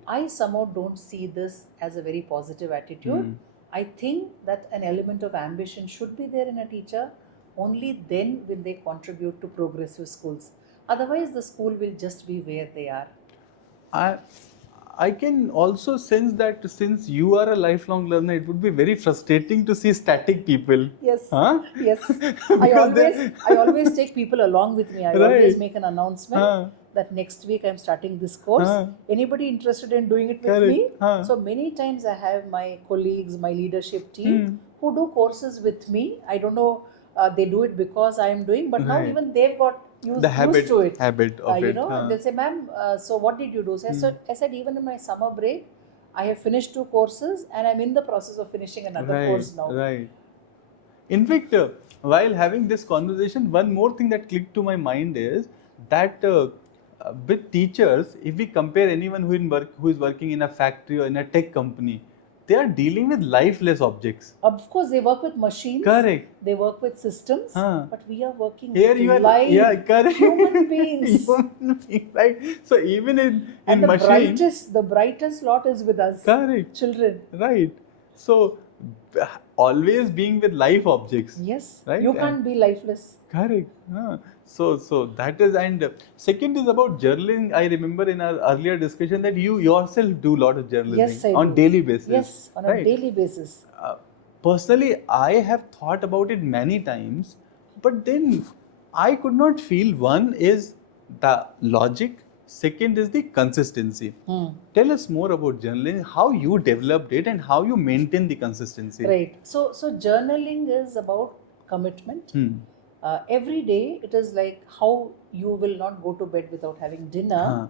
I somehow don't see this as a very positive attitude. I think that an element of ambition should be there in a teacher. Only then will they contribute to progressive schools. Otherwise, the school will just be where they are. I can also sense that since you are a lifelong learner, it would be very frustrating to see static people. Yes. Yes. I always take people along with me. I always make an announcement that next week I'm starting this course. Anybody interested in doing it with me? So many times I have my colleagues, my leadership team who do courses with me. I don't know, they do it because I am doing, but now even they've got used to it. Habit of it. They'll say, ma'am, so what did you do? So I said, even in my summer break, I have finished 2 courses and I'm in the process of finishing another course now. In fact, while having this conversation, one more thing that clicked to my mind is that with teachers, if we compare anyone who is working in a factory or in a tech company, they are dealing with lifeless objects. Of course, they work with machines. Correct. They work with systems. But we are working here with live human beings. Right. So even in machines, the brightest lot is with us. Correct. Children. Right. So always being with live objects. Yes. Right. You can't be lifeless. Correct. So that is, and second is about journaling. I remember in our earlier discussion that you yourself do a lot of journaling on daily basis. Yes, on a daily basis. Personally, I have thought about it many times, but then I could not feel. One is the logic. Second is the consistency. Tell us more about journaling, how you developed it and how you maintain the consistency. Right. So journaling is about commitment. Every day it is like how you will not go to bed without having dinner.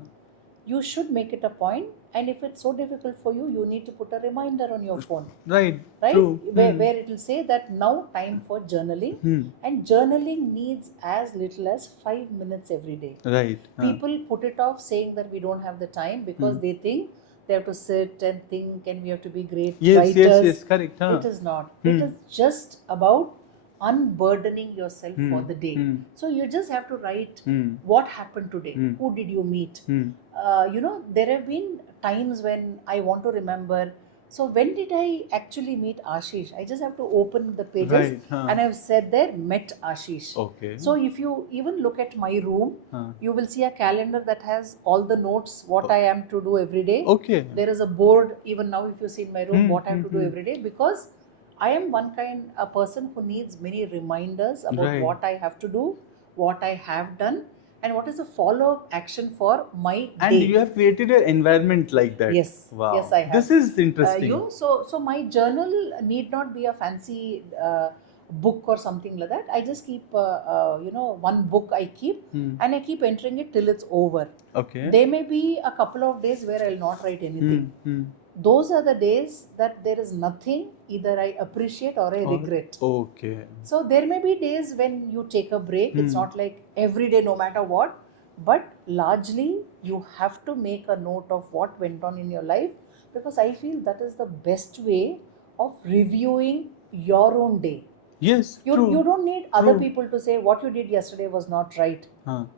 you should make it a point, and if it's so difficult for you, you need to put a reminder on your phone, Right. right? True. Where it will say that now time for journaling, and journaling needs as little as 5 minutes every day. Right. People put it off saying that we don't have the time because they think they have to sit and think and we have to be great Yes, writers. correct. It is not. It is just about unburdening yourself for the day. So you just have to write what happened today, who did you meet. There have been times when I want to remember, so when did I actually meet Ashish? I just have to open the pages, Right, and I've said there, met Ashish. Okay. So if you even look at my room, you will see a calendar that has all the notes, what I am to do every day. Okay. There is a board, even now if you see in my room, what I have to do every day, because I am a person who needs many reminders about what I have to do, what I have done, and what is the follow-up action for my day. And you have created an environment like that. Yes. Wow. Yes, I have. This is interesting. So my journal need not be a fancy book or something like that. I just keep one book I keep, and I keep entering it till it's over. Okay. There may be a couple of days where I'll not write anything. Those are the days that there is nothing either I appreciate or I regret. Okay. So there may be days when you take a break. It's not like every day no matter what, but largely you have to make a note of what went on in your life, because I feel that is the best way of reviewing your own day. Yes, You don't need other people to say what you did yesterday was not right.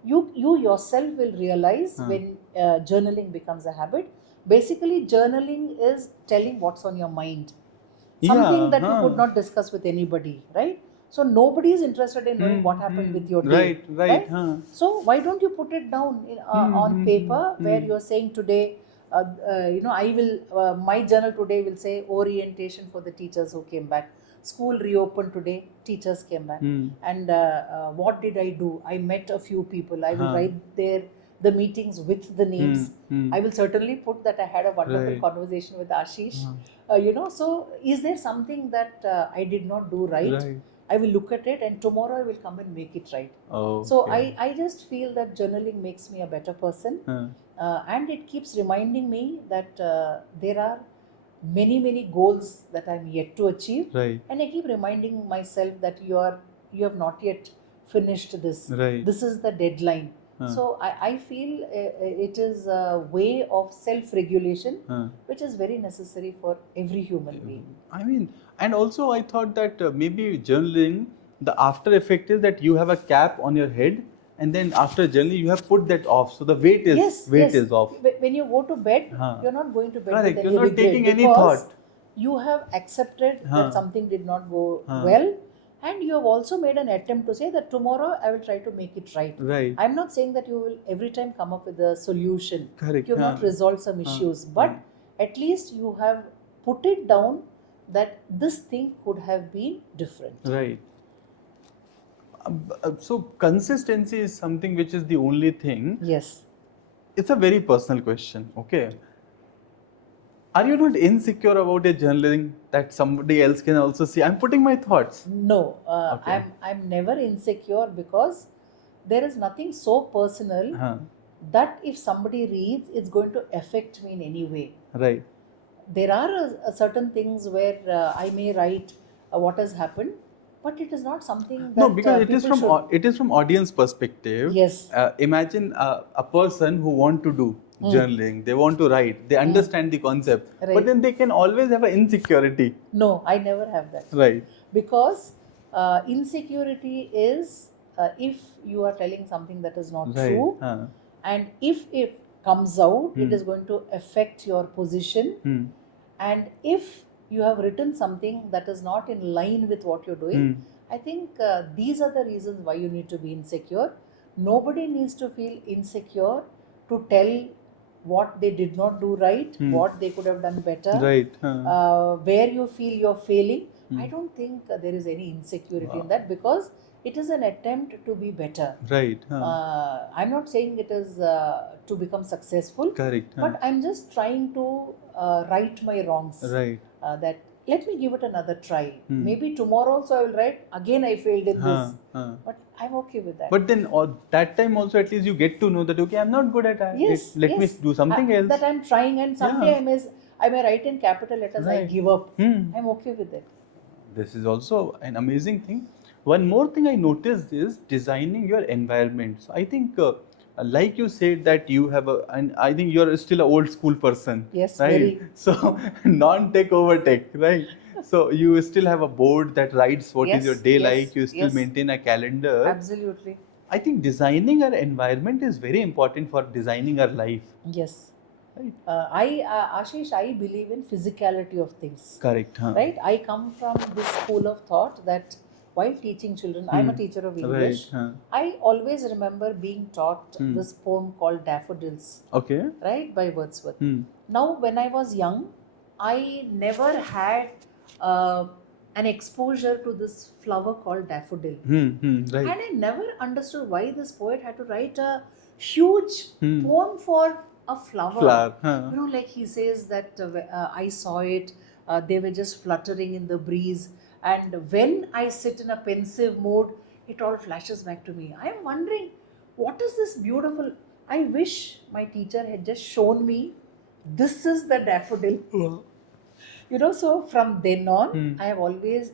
You yourself will realize when journaling becomes a habit. Basically, journaling is telling what's on your mind. Something that you could not discuss with anybody, right? So nobody is interested in knowing what happened with your day. Right. So why don't you put it down on paper where you're saying today, I will, my journal today will say orientation for the teachers who came back. School reopened today, teachers came back. And what did I do? I met a few people. I will write there the meetings with the names. I will certainly put that I had a wonderful conversation with Ashish. So is there something that I did not do right? I will look at it, and tomorrow I will come and make it right. Okay. So I just feel that journaling makes me a better person. And it keeps reminding me that there are many goals that I'm yet to achieve. Right. And I keep reminding myself that you have not yet finished this. Right. This is the deadline. So I feel it is a way of self-regulation, which is very necessary for every human being. I mean, and also I thought that maybe journaling, the after effect is that you have a cap on your head, and then after journaling you have put that off. So the weight is off. When you go to bed, you're not going to bed Correct. with You're any not taking regret, any thought. You have accepted that something did not go well. And you have also made an attempt to say that tomorrow I will try to make it right. Right. I'm not saying that you will every time come up with a solution. Correct. You have not resolved some issues, but at least you have put it down that this thing could have been different. Right. So consistency is something which is the only thing. Yes. It's a very personal question. Okay. Are you not insecure about your journaling that somebody else can also see? I'm putting my thoughts. No, I'm never insecure, because there is nothing so personal that if somebody reads, it's going to affect me in any way. Right. There are certain things where I may write what has happened, but it is not something that because it is from audience perspective. Yes. Imagine a person who want to do journaling, they want to write, they understand the concept, but then they can always have an insecurity. No, I never have that. Right. Because insecurity is if you are telling something that is not true, and if it comes out, it is going to affect your position. And if you have written something that is not in line with what you're doing, I think these are the reasons why you need to be insecure. Nobody needs to feel insecure to tell what they did not do right, what they could have done better, where you feel you're failing. I don't think there is any insecurity in that, because it is an attempt to be better. Right. I'm not saying it is to become successful. Correct. But I'm just trying to right my wrongs. Right. That let me give it another try. Maybe tomorrow also I will write, again I failed in this. But I'm okay with that. But then that time also at least you get to know that, okay, I'm not good at it. Let me do something else. That I'm trying, and someday I may write in capital letters, I give up. I'm okay with it. This is also an amazing thing. One more thing I noticed is designing your environment. So I think, like you said, that you have and I think you're still an old school person. Yes, right? very. So non-tech over tech, right? So you still have a board that writes what is your day like. You still maintain a calendar. Absolutely. I think designing our environment is very important for designing our life. Yes. Right. Ashish, I believe in physicality of things. Correct. Right? I come from this school of thought that while teaching children, I'm a teacher of English. Right. I always remember being taught this poem called Daffodils. Okay. Right? By Wordsworth. Now, when I was young, I never had an exposure to this flower called daffodil. Right. And I never understood why this poet had to write a huge poem for a flower. You know, like he says that I saw it, they were just fluttering in the breeze, and when I sit in a pensive mood, it all flashes back to me. I am wondering, what is this beautiful? I wish my teacher had just shown me, this is the daffodil. You know, so from then on, I have always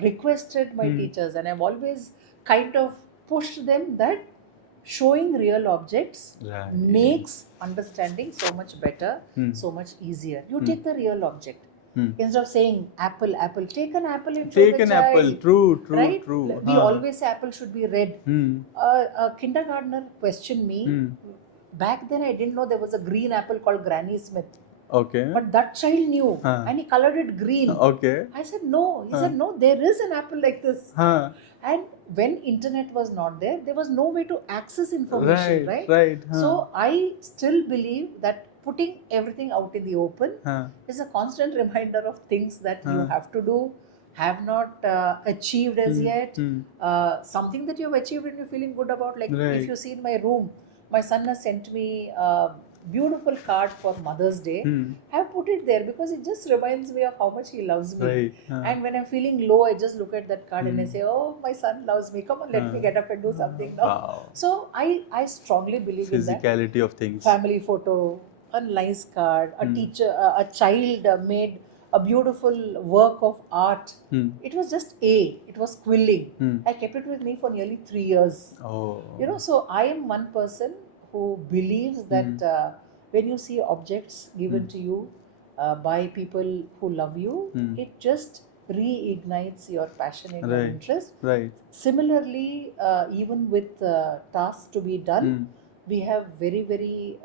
requested my teachers, and I've always kind of pushed them that showing real objects makes understanding so much better, so much easier. You take the real object. Instead of saying apple, take an apple and show the child. Take an apple, true, right? true. We always say apple should be red. A kindergartner questioned me. Back then I didn't know there was a green apple called Granny Smith. Okay. But that child knew, and he colored it green. Okay. I said no. He said no, there is an apple like this. And when internet was not there, there was no way to access information, right? So I still believe that putting everything out in the open is a constant reminder of things that you have to do, have not achieved as yet, something that you have achieved and you're feeling good about. Like if you see in my room, my son has sent me a beautiful card for Mother's Day. I have put it there because it just reminds me of how much he loves me. And when I'm feeling low, I just look at that card and I say, oh, my son loves me. Come on, let me get up and do something now. Wow. So I strongly believe in that. Physicality of things. Family photo, a nice card, a teacher, a child made a beautiful work of art. It was just it was quilling. I kept it with me for nearly 3 years. You know, so I am one person who believes that when you see objects given to you by people who love you, it just reignites your passion and your interest. Similarly, even with tasks to be done, we have very, very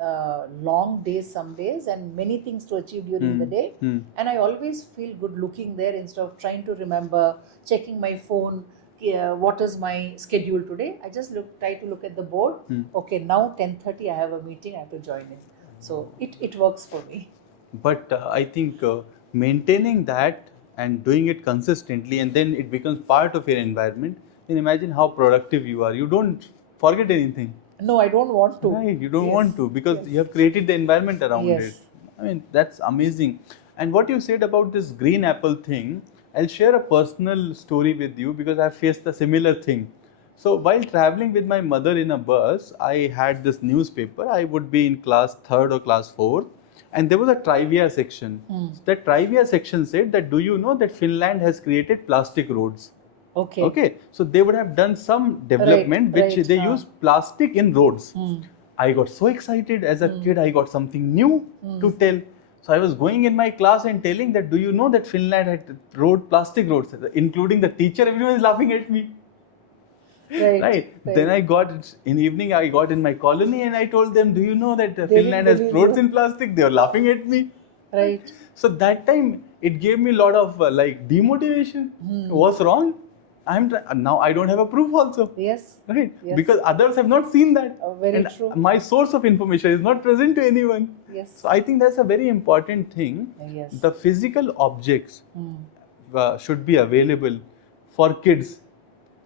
long days some days and many things to achieve during the day. And I always feel good looking there instead of trying to remember, checking my phone, what is my schedule today. I just try to look at the board. Okay, now 10:30 I have a meeting, I have to join it. So it works for me. But I think maintaining that and doing it consistently, and then it becomes part of your environment, then imagine how productive you are. You don't forget anything. No, I don't want to. Right, you don't want to because you have created the environment around it. I mean, that's amazing. And what you said about this green apple thing, I'll share a personal story with you because I faced a similar thing. So while traveling with my mother in a bus, I had this newspaper. I would be in class 3rd or class 4th, and there was a trivia section. That trivia section said that, do you know that Finland has created plastic roads? Okay. So they would have done some development which they use plastic in roads. I got so excited as a kid. I got something new to tell. So I was going in my class and telling that, do you know that Finland had plastic roads, including the teacher. Everyone is laughing at me. Right. Then I got in evening. I got in my colony and I told them, do you know that Finland has roads in plastic? They were laughing at me. Right. So that time it gave me a lot of demotivation. What's wrong? Now I don't have a proof also. Yes. Right. Yes. Because others have not seen that. Very true. My source of information is not present to anyone. Yes. So I think that's a very important thing. Yes. The physical objects should be available for kids.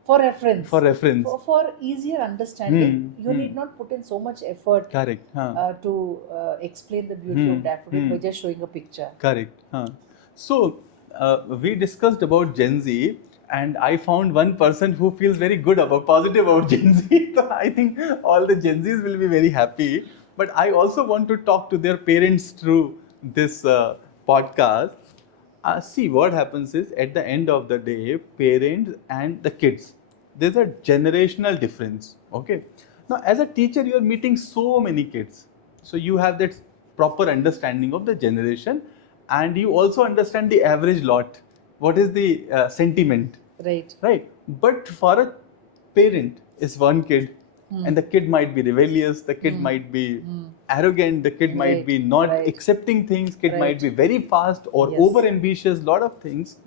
For reference. For easier understanding, you need not put in so much effort. Correct. To explain the beauty of daffodil by just showing a picture. Correct. So, we discussed about Gen Z, and I found one person who feels very good about positive about Gen Z. So I think all the Gen Zs will be very happy. But I also want to talk to their parents through this podcast. See, what happens is at the end of the day, parents and the kids, there's a generational difference. Okay. Now, as a teacher, you are meeting so many kids, so you have that proper understanding of the generation, and you also understand the average lot. What is the sentiment? Right. Right. But for a parent, is one kid, and the kid might be rebellious, the kid might be arrogant, the kid might be not accepting things, kid might be very fast or over ambitious, lot of things.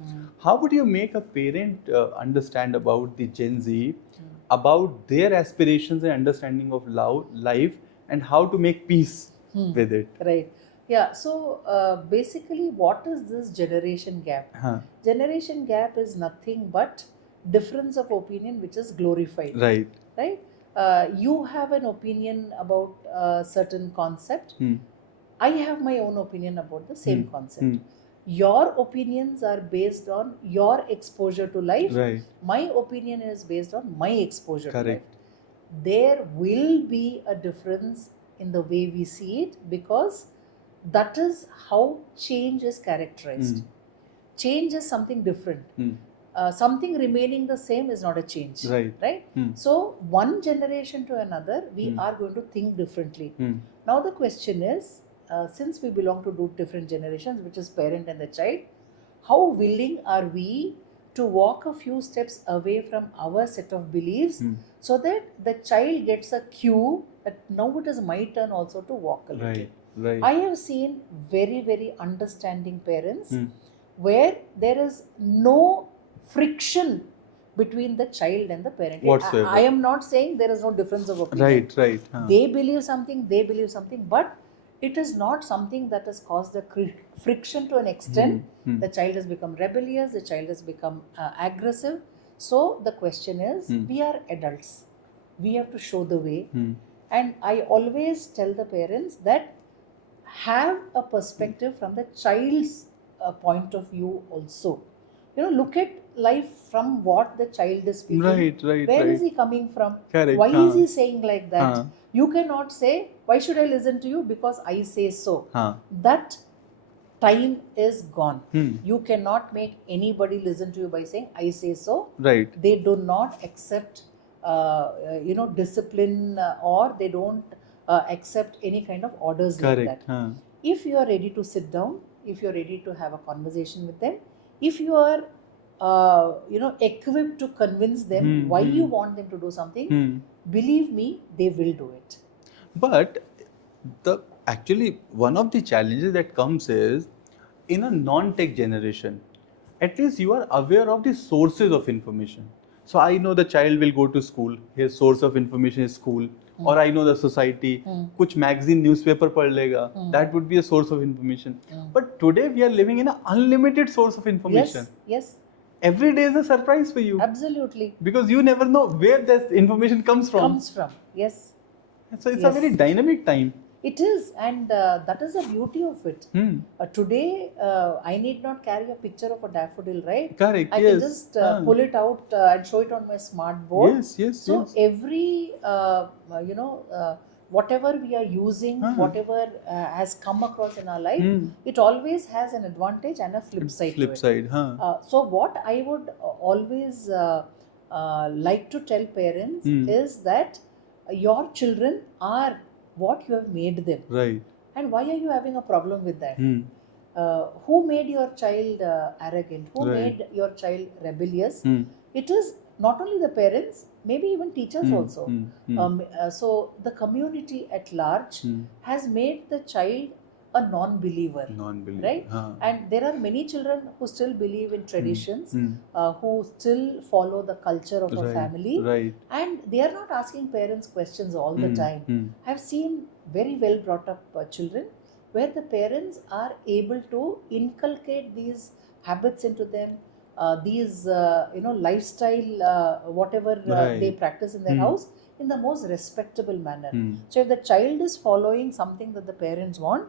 How would you make a parent understand about the Gen Z, about their aspirations and understanding of life, and how to make peace with it? Right. Yeah. So basically, what is this generation gap? Generation gap is nothing but difference of opinion which is glorified. Right. Right. You have an opinion about a certain concept. I have my own opinion about the same concept. Your opinions are based on your exposure to life. Right. My opinion is based on my exposure Correct. to life. There will be a difference in the way we see it, because that is how change is characterized. Change is something different. Something remaining the same is not a change. Right? So one generation to another, we are going to think differently. Now the question is, since we belong to two different generations, which is parent and the child, how willing are we to walk a few steps away from our set of beliefs, so that the child gets a cue that now it is my turn also to walk a little. Right. I have seen very, very understanding parents where there is no friction between the child and the parent. Whatsoever. I am not saying there is no difference of opinion. Right. They believe something, but it is not something that has caused a friction to an extent. The child has become rebellious, the child has become aggressive. So the question is, we are adults. We have to show the way. And I always tell the parents that have a perspective from the child's point of view also. Look at life from what the child is speaking. Right. Where is he coming from? Correct. Why is he saying like that? You cannot say, why should I listen to you? Because I say so. That time is gone. You cannot make anybody listen to you by saying, I say so. Right. They do not accept discipline, or they don't accept any kind of orders. Correct. Like that. If you are ready to sit down, if you are ready to have a conversation with them, if you are equipped to convince them why you want them to do something, believe me, they will do it. But actually one of the challenges that comes is, in a non-tech generation, at least you are aware of the sources of information. So I know the child will go to school, his source of information is school, or I know the society, kuch magazine, newspaper पढ़ लेगा, that would be a source of information. But today we are living in an unlimited source of information. Yes. Every day is a surprise for you. Absolutely. Because you never know where that information comes from. Yes. So it's a very dynamic time. It is, and that is the beauty of it. Today, I need not carry a picture of a daffodil, right? Correct. I can just pull it out and show it on my smart board. So every whatever we are using, whatever has come across in our life, it always has an advantage and a flip side. So what I would always like to tell parents is that your children are what you have made them. Right. And why are you having a problem with that? Who made your child arrogant? Who made your child rebellious? It is not only the parents, maybe even teachers also. So the community at large has made the child a non-believer. Right? And there are many children who still believe in traditions, who still follow the culture of a family, and they are not asking parents questions all the time. I have seen very well brought up children where the parents are able to inculcate these habits into them, these lifestyle, whatever they practice in their house, in the most respectable manner. So if the child is following something that the parents want,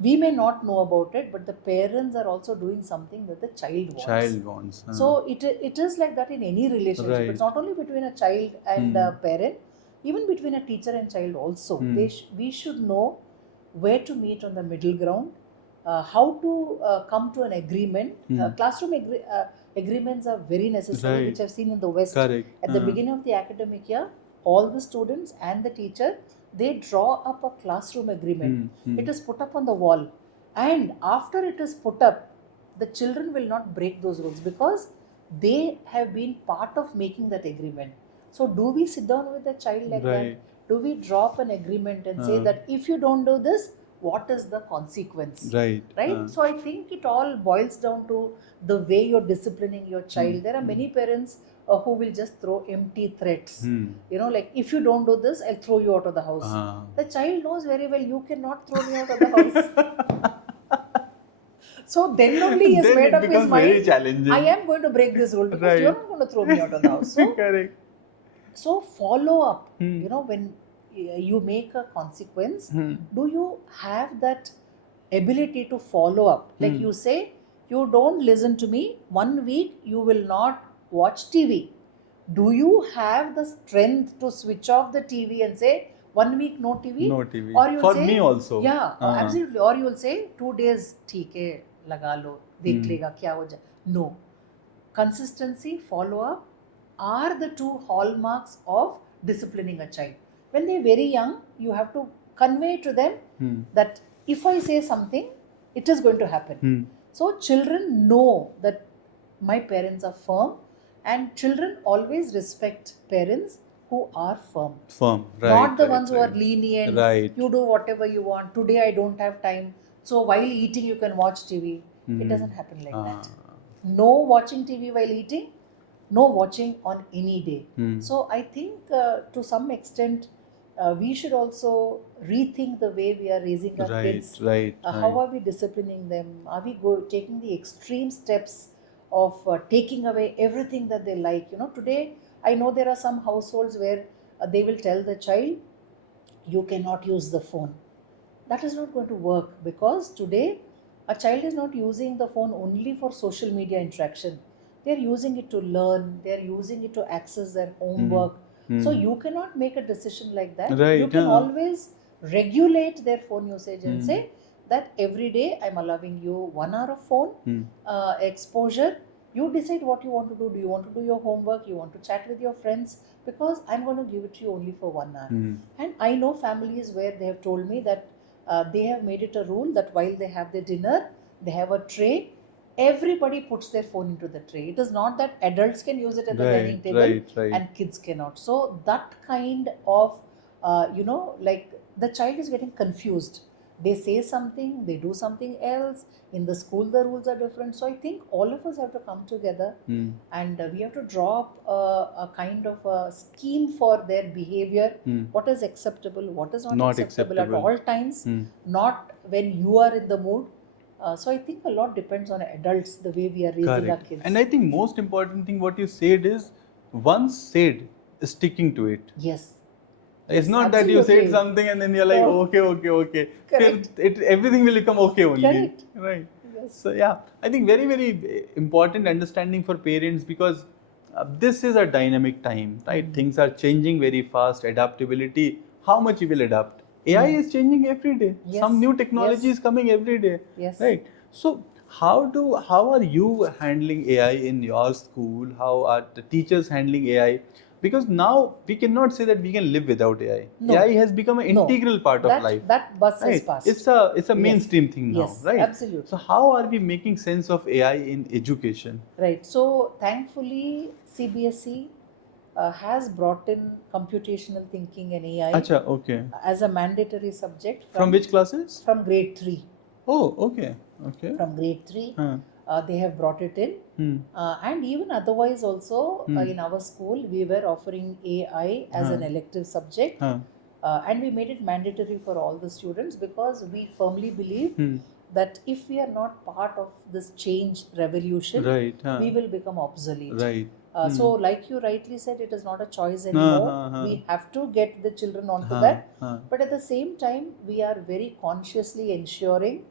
We may not know about it, but the parents are also doing something that the child wants. Child wants. So it is like that in any relationship. Right. It's not only between a child and a parent, even between a teacher and child also. We should know where to meet on the middle ground, how to come to an agreement. Classroom agreements are very necessary, Right. which I've seen in the West. Correct. At the beginning of the academic year, all the students and the teacher, they draw up a classroom agreement. It is put up on the wall, and after it is put up, the children will not break those rules because they have been part of making that agreement. So do we sit down with a child like Right. that? Do we draw up an agreement and say that if you don't do this, what is the consequence? Right. So I think it all boils down to the way you're disciplining your child. There are many parents who will just throw empty threats. Like, if you don't do this, I'll throw you out of the house. The child knows very well, you cannot throw me out of the house. So then only he has made up his mind, very challenging. I am going to break this rule because you're not going to throw me out of the house. So, Correct. so follow up. When you make a consequence, do you have that ability to follow up? Like you say, you don't listen to me, 1 week you will not watch TV. Do you have the strength to switch off the TV and say 1 week no TV? No TV. Or you'll For say, me also. Yeah, absolutely. Or you'll say 2 days, theek hai, laga lo, dekh lega, kya ho jaye. No. Consistency, follow up are the two hallmarks of disciplining a child. When they're very young, you have to convey to them that if I say something, it is going to happen. So children know that my parents are firm, and children always respect parents who are firm. Right. Not the ones who are lenient. Right. You do whatever you want. Today I don't have time. So while eating you can watch TV. It doesn't happen like that. No watching TV while eating. No watching on any day. So I think to some extent we should also rethink the way we are raising our kids. How are we disciplining them? Are we taking the extreme steps of taking away everything that they like? Today I know there are some households where they will tell the child, you cannot use the phone. That is not going to work, because today a child is not using the phone only for social media interaction. They are using it to learn. They are using it to access their homework. So you cannot make a decision like that. You can always regulate their phone usage and say that every day I'm allowing you 1 hour of phone exposure. You decide what you want to do. Do you want to do your homework? You want to chat with your friends? Because I'm going to give it to you only for 1 hour. And I know families where they have told me that they have made it a rule that while they have their dinner, they have a tray. Everybody puts their phone into the tray. It is not that adults can use it at the dining table and kids cannot. So that kind of, like the child is getting confused. They say something, they do something else. In the school, the rules are different. So I think all of us have to come together and we have to draw up a kind of a scheme for their behavior. What is acceptable, what is not acceptable at all times, not when you are in the mood. So I think a lot depends on adults, the way we are raising our kids. And I think most important thing what you said is, once said, sticking to it. Yes. It's not that you said something and then you're like, okay. Everything will become okay only. Correct. Right. Yes. So yeah, I think very, very important understanding for parents, because this is a dynamic time, right? Things are changing very fast. Adaptability, how much you will adapt. AI is changing every day. Yes. Some new technology is coming every day. Yes. Right. So how are you handling AI in your school? How are the teachers handling AI? Because now we cannot say that we can live without AI. No. AI has become an integral part of life. That bus has passed. It's a mainstream thing now, right? Absolutely. So how are we making sense of AI in education? Right. So thankfully, CBSE has brought in computational thinking and AI as a mandatory subject. From which classes? From grade 3. Oh, okay. From grade 3. They have brought it in. And even otherwise also, in our school, we were offering AI as an elective subject. And we made it mandatory for all the students, because we firmly believe that if we are not part of this change revolution, we will become obsolete. Right. So, like you rightly said, it is not a choice anymore. We have to get the children onto that. But at the same time, we are very consciously ensuring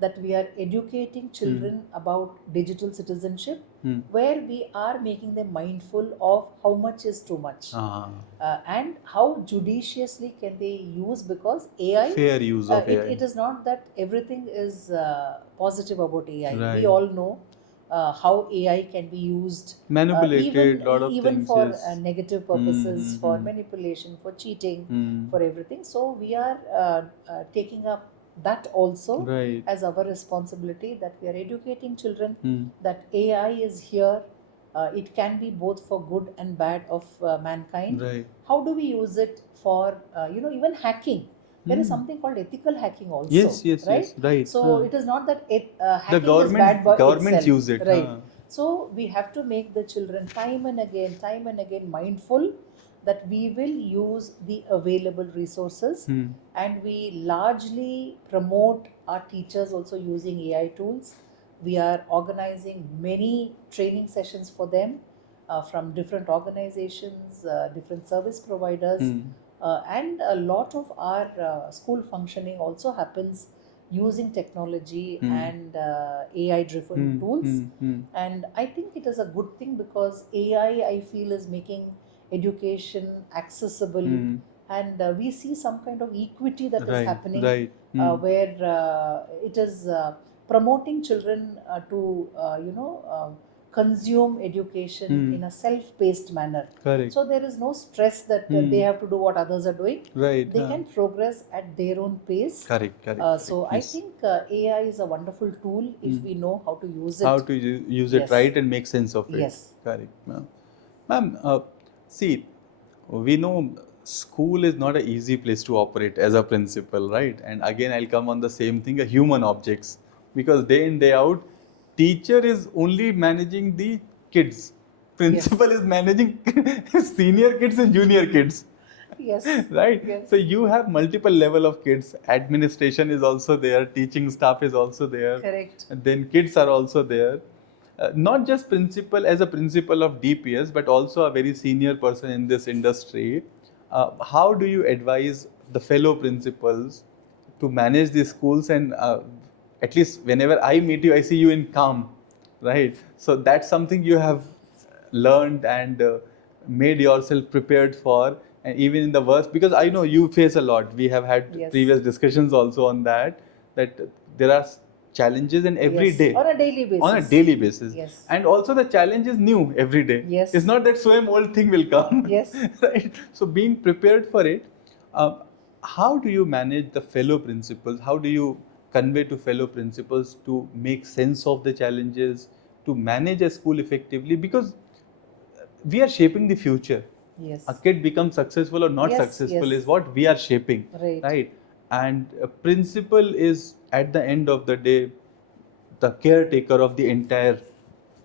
that we are educating children about digital citizenship, where we are making them mindful of how much is too much, and how judiciously can they use, because AI, fair use of AI. It is not that everything is positive about AI. Right. We all know how AI can be used, Manipulated, lot of even things, for yes. negative purposes, for manipulation, for cheating, for everything. So we are taking up that also Right. as our responsibility, that we are educating children that AI is here. It can be both for good and bad of mankind. Right. How do we use it for even hacking? There is something called ethical hacking also. Yes, yes, right? yes, right. So it is not that hacking The is bad by governments itself. use it. Right. So we have to make the children time and again mindful that we will use the available resources, and we largely promote our teachers also using AI tools. We are organizing many training sessions for them from different organizations, different service providers, and a lot of our school functioning also happens using technology and AI driven tools. And I think it is a good thing, because AI, I feel, is making education accessible, and we see some kind of equity that is happening, where it is promoting children to consume education in a self-paced manner. Correct. So there is no stress that they have to do what others are doing. Right. They can progress at their own pace. Correct. So I think AI is a wonderful tool if we know how to use it. How to use it Yes. right and make sense of it. Yes. Correct, ma'am. Ma'am, see, we know school is not an easy place to operate as a principal, right? And again, I'll come on the same thing, human objects, because day in, day out, teacher is only managing the kids. Principal is managing senior kids and junior kids. Yes. Right. Yes. So you have multiple level of kids. Administration is also there. Teaching staff is also there. Correct. And then kids are also there. Not just principal as a principal of DPS, but also a very senior person in this industry. How do you advise the fellow principals to manage the schools? And at least whenever I meet you, I see you in calm, right? So that's something you have learned and made yourself prepared for. And even in the worst, because I know you face a lot. We have had Yes. previous discussions also on that there are challenges in every Yes. day. On a daily basis. On a daily basis. Yes. And also the challenge is new every day. Yes. It's not that same old thing will come. Yes. Right? So being prepared for it, how do you manage the fellow principals? How do you convey to fellow principals to make sense of the challenges, to manage a school effectively? Because we are shaping the future. Yes. A kid becomes successful or not Yes, successful yes. is what we are shaping. Right. And a principal is at the end of the day the caretaker of the entire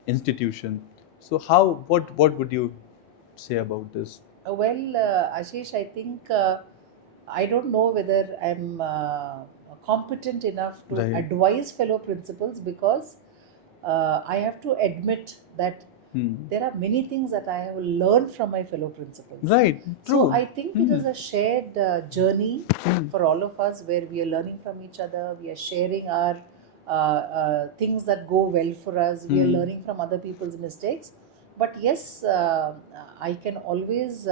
institution. So what would you say about this? Well, Ashish, I think I don't know whether I'm competent enough to Right. advise fellow principals, because I have to admit that there are many things that I have learned from my fellow principals. Right, true. So I think it is a shared journey for all of us, where we are learning from each other. We are sharing our things that go well for us. We are learning from other people's mistakes. But yes, I can always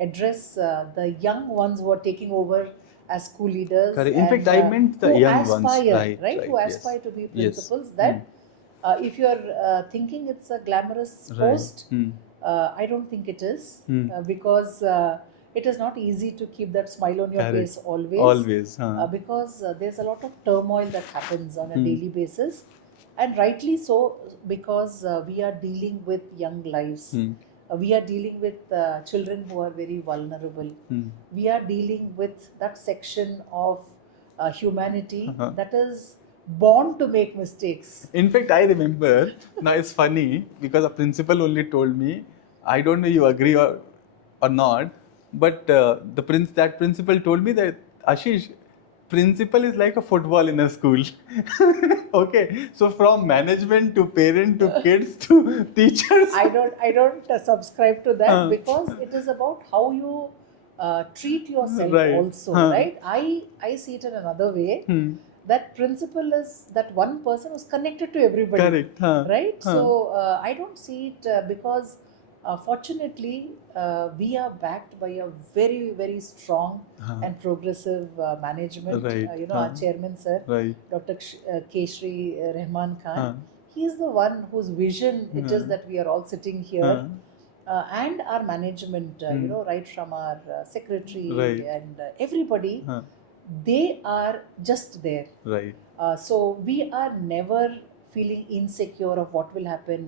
address the young ones who are taking over as school leaders. Correct. In fact, I meant the who young aspire, ones. Right, who yes. aspire to be Yes. principals. That if you are thinking it's a glamorous post, I don't think it is, because it is not easy to keep that smile on your Correct. face always. Always. Because there's a lot of turmoil that happens on a daily basis, and rightly so, because we are dealing with young lives. We are dealing with children who are very vulnerable. We are dealing with that section of humanity that is born to make mistakes. In fact, I remember, now it's funny because a principal only told me, I don't know you agree or not, but that principal told me that, Ashish, principal is like a football in a school. Okay, so from management to parent to kids to teachers. I don't subscribe to that Huh. because it is about how you treat yourself Right. also, Huh. right? I see it in another way. That principal is that one person who's connected to everybody. Correct. Huh. Right? Huh. So I don't see it because fortunately we are backed by a very, very strong Huh. and progressive management. Right. Our Huh. chairman, sir, Right. Dr. K. Shri Rahman Khan, Huh. he is the one whose vision it is that we are all sitting here. Huh. And our management, right from our secretary Right. and everybody, Huh. they are just there. Right. So we are never feeling insecure of what will happen.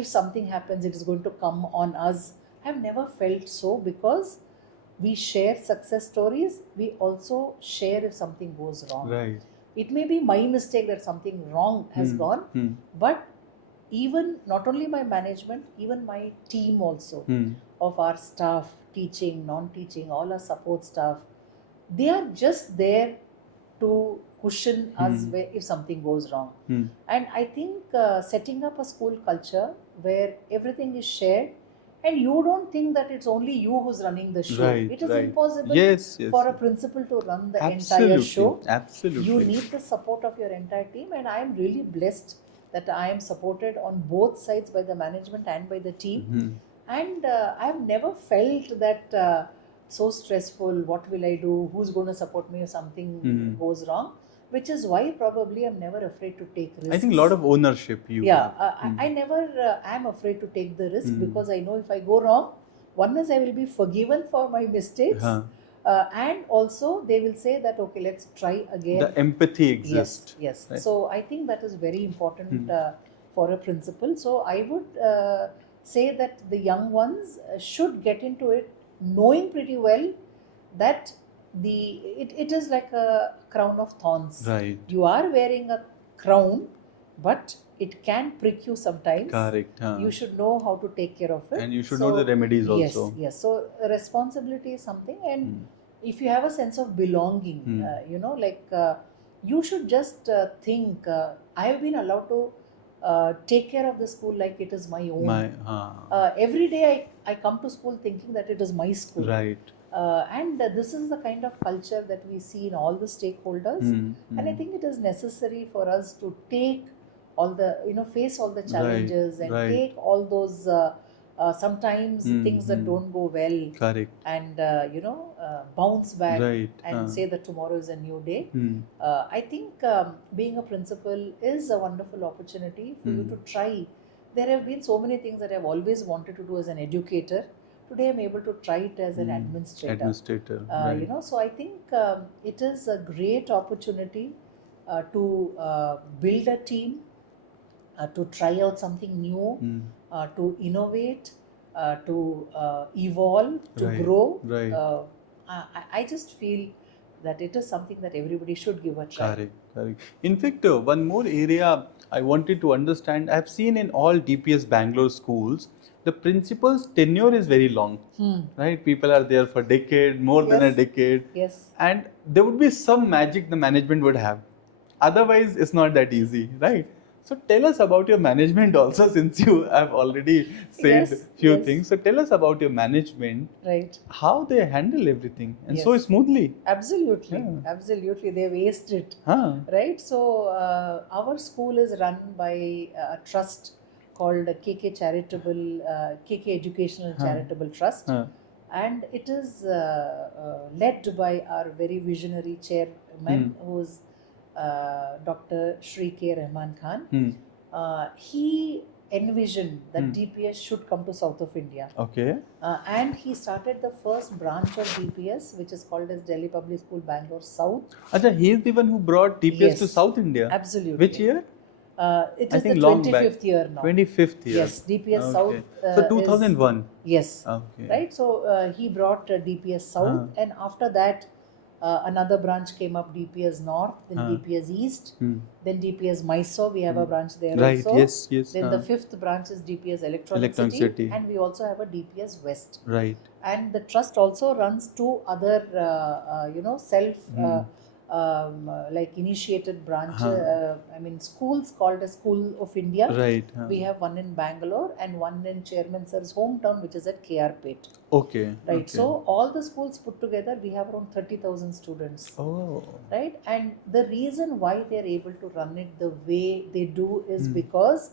If something happens, it is going to come on us. I have never felt so because we share success stories. We also share if something goes wrong. Right. It may be my mistake that something wrong has gone, but even not only my management, even my team also, of our staff, teaching, non-teaching, all our support staff, they are just there to cushion us if something goes wrong. And I think setting up a school culture where everything is shared and you don't think that it's only you who's running the show. Right, It is right. impossible Yes, yes. for a principal to run the Absolutely. entire show. Absolutely. You need the support of your entire team, and I am really blessed that I am supported on both sides by the management and by the team. And I have never felt that so stressful. What will I do? Who's going to support me if something goes wrong? Which is why probably I'm never afraid to take risks. I think a lot of ownership you Yeah, have. I never am afraid to take the risk because I know if I go wrong, one is I will be forgiven for my mistakes. And also they will say that, okay, let's try again. The empathy exists. Yes. Right? So I think that is very important for a principal. So I would say that the young ones should get into it knowing pretty well that it is like a crown of thorns. Right. You are wearing a crown, but it can prick you sometimes. Correct. You should know how to take care of it. And you should know the remedies also. Yes. So responsibility is something, and if you have a sense of belonging, you should just think, I have been allowed to take care of the school like it is my own. Every day I come to school thinking that it is my school. Right. And this is the kind of culture that we see in all the stakeholders. And I think it is necessary for us to take all the, face all the challenges and take all those sometimes things that don't go well. Correct. And, bounce back and say that tomorrow is a new day. I think being a principal is a wonderful opportunity for you to try. There have been so many things that I've always wanted to do as an educator. Today I'm able to try it as an administrator. So I think it is a great opportunity to build a team, to try out something new, to innovate, to evolve, to grow. I just feel that it is something that everybody should give a try. Correct. In fact, one more area I wanted to understand, I've seen in all DPS Bangalore schools, the principal's tenure is very long, right? People are there for more than a decade. Yes. And there would be some magic the management would have. Otherwise, it's not that easy, right? So tell us about your management also, since you have already said few things. So tell us about your management. Right. How they handle everything and so smoothly. Absolutely. They've aced it. Right. So our school is run by a trust called KK Educational Charitable Trust. And it is led by our very visionary chairman, who is Dr. Shri K. Rahman Khan. He envisioned that DPS should come to south of India. Okay. And he started the first branch of DPS, which is called as Delhi Public School, Bangalore South. Acha, he is the one who brought DPS to South India? Absolutely. Which year? It is the 25th year now. 25th year. Yes, DPS South. So 2001. Yes. Okay. Right. So he brought DPS South, and after that, another branch came up, DPS North, then DPS East, then DPS Mysore. We have a branch there also. Yes. Then the fifth branch is DPS Electronic City, and we also have a DPS West. Right. And the trust also runs two other, self like initiated branch, Huh. schools called as School of India. Right. We have one in Bangalore and one in Chairman Sir's hometown, which is at KR-Pet. Okay. Right. Okay. So all the schools put together, we have around 30,000 students. Oh. Right. And the reason why they are able to run it the way they do is Hmm. because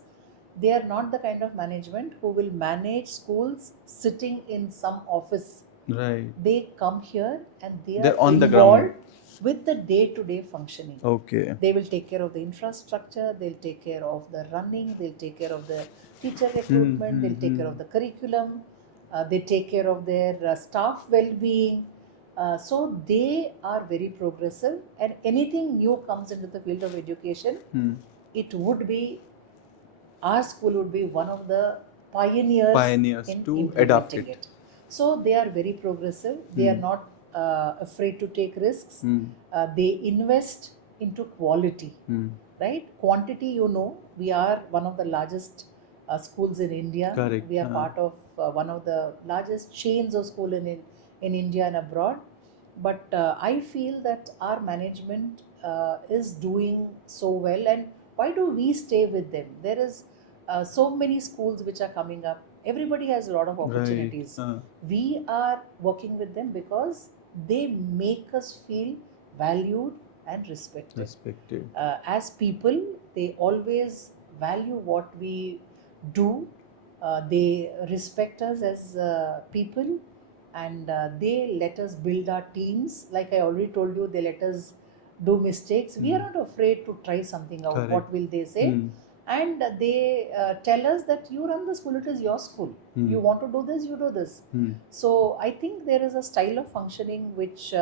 they are not the kind of management who will manage schools sitting in some office. Right. They come here and they They're are on the involved ground. with the day-to-day functioning. Okay. They will take care of the infrastructure, they'll take care of the running, they'll take care of the teacher recruitment, they'll take care of the curriculum, they take care of their staff well-being. So they are very progressive, and anything new comes into the field of education, it would be, our school would be one of the pioneers in to implementing adopt it. So they are very progressive. They are not afraid to take risks. They invest into quality, right? Quantity, we are one of the largest schools in India. Correct. We are part of one of the largest chains of school in India and abroad. But I feel that our management is doing so well. And why do we stay with them? There is so many schools which are coming up. Everybody has a lot of opportunities. Right. We are working with them because they make us feel valued and respected. As people, they always value what we do. They respect us as people, and they let us build our teams. Like I already told you, they let us do mistakes. We are not afraid to try something out. Correct. What will they say? And they tell us that you run the school, it is your school. You want to do this, you do this. So I think there is a style of functioning which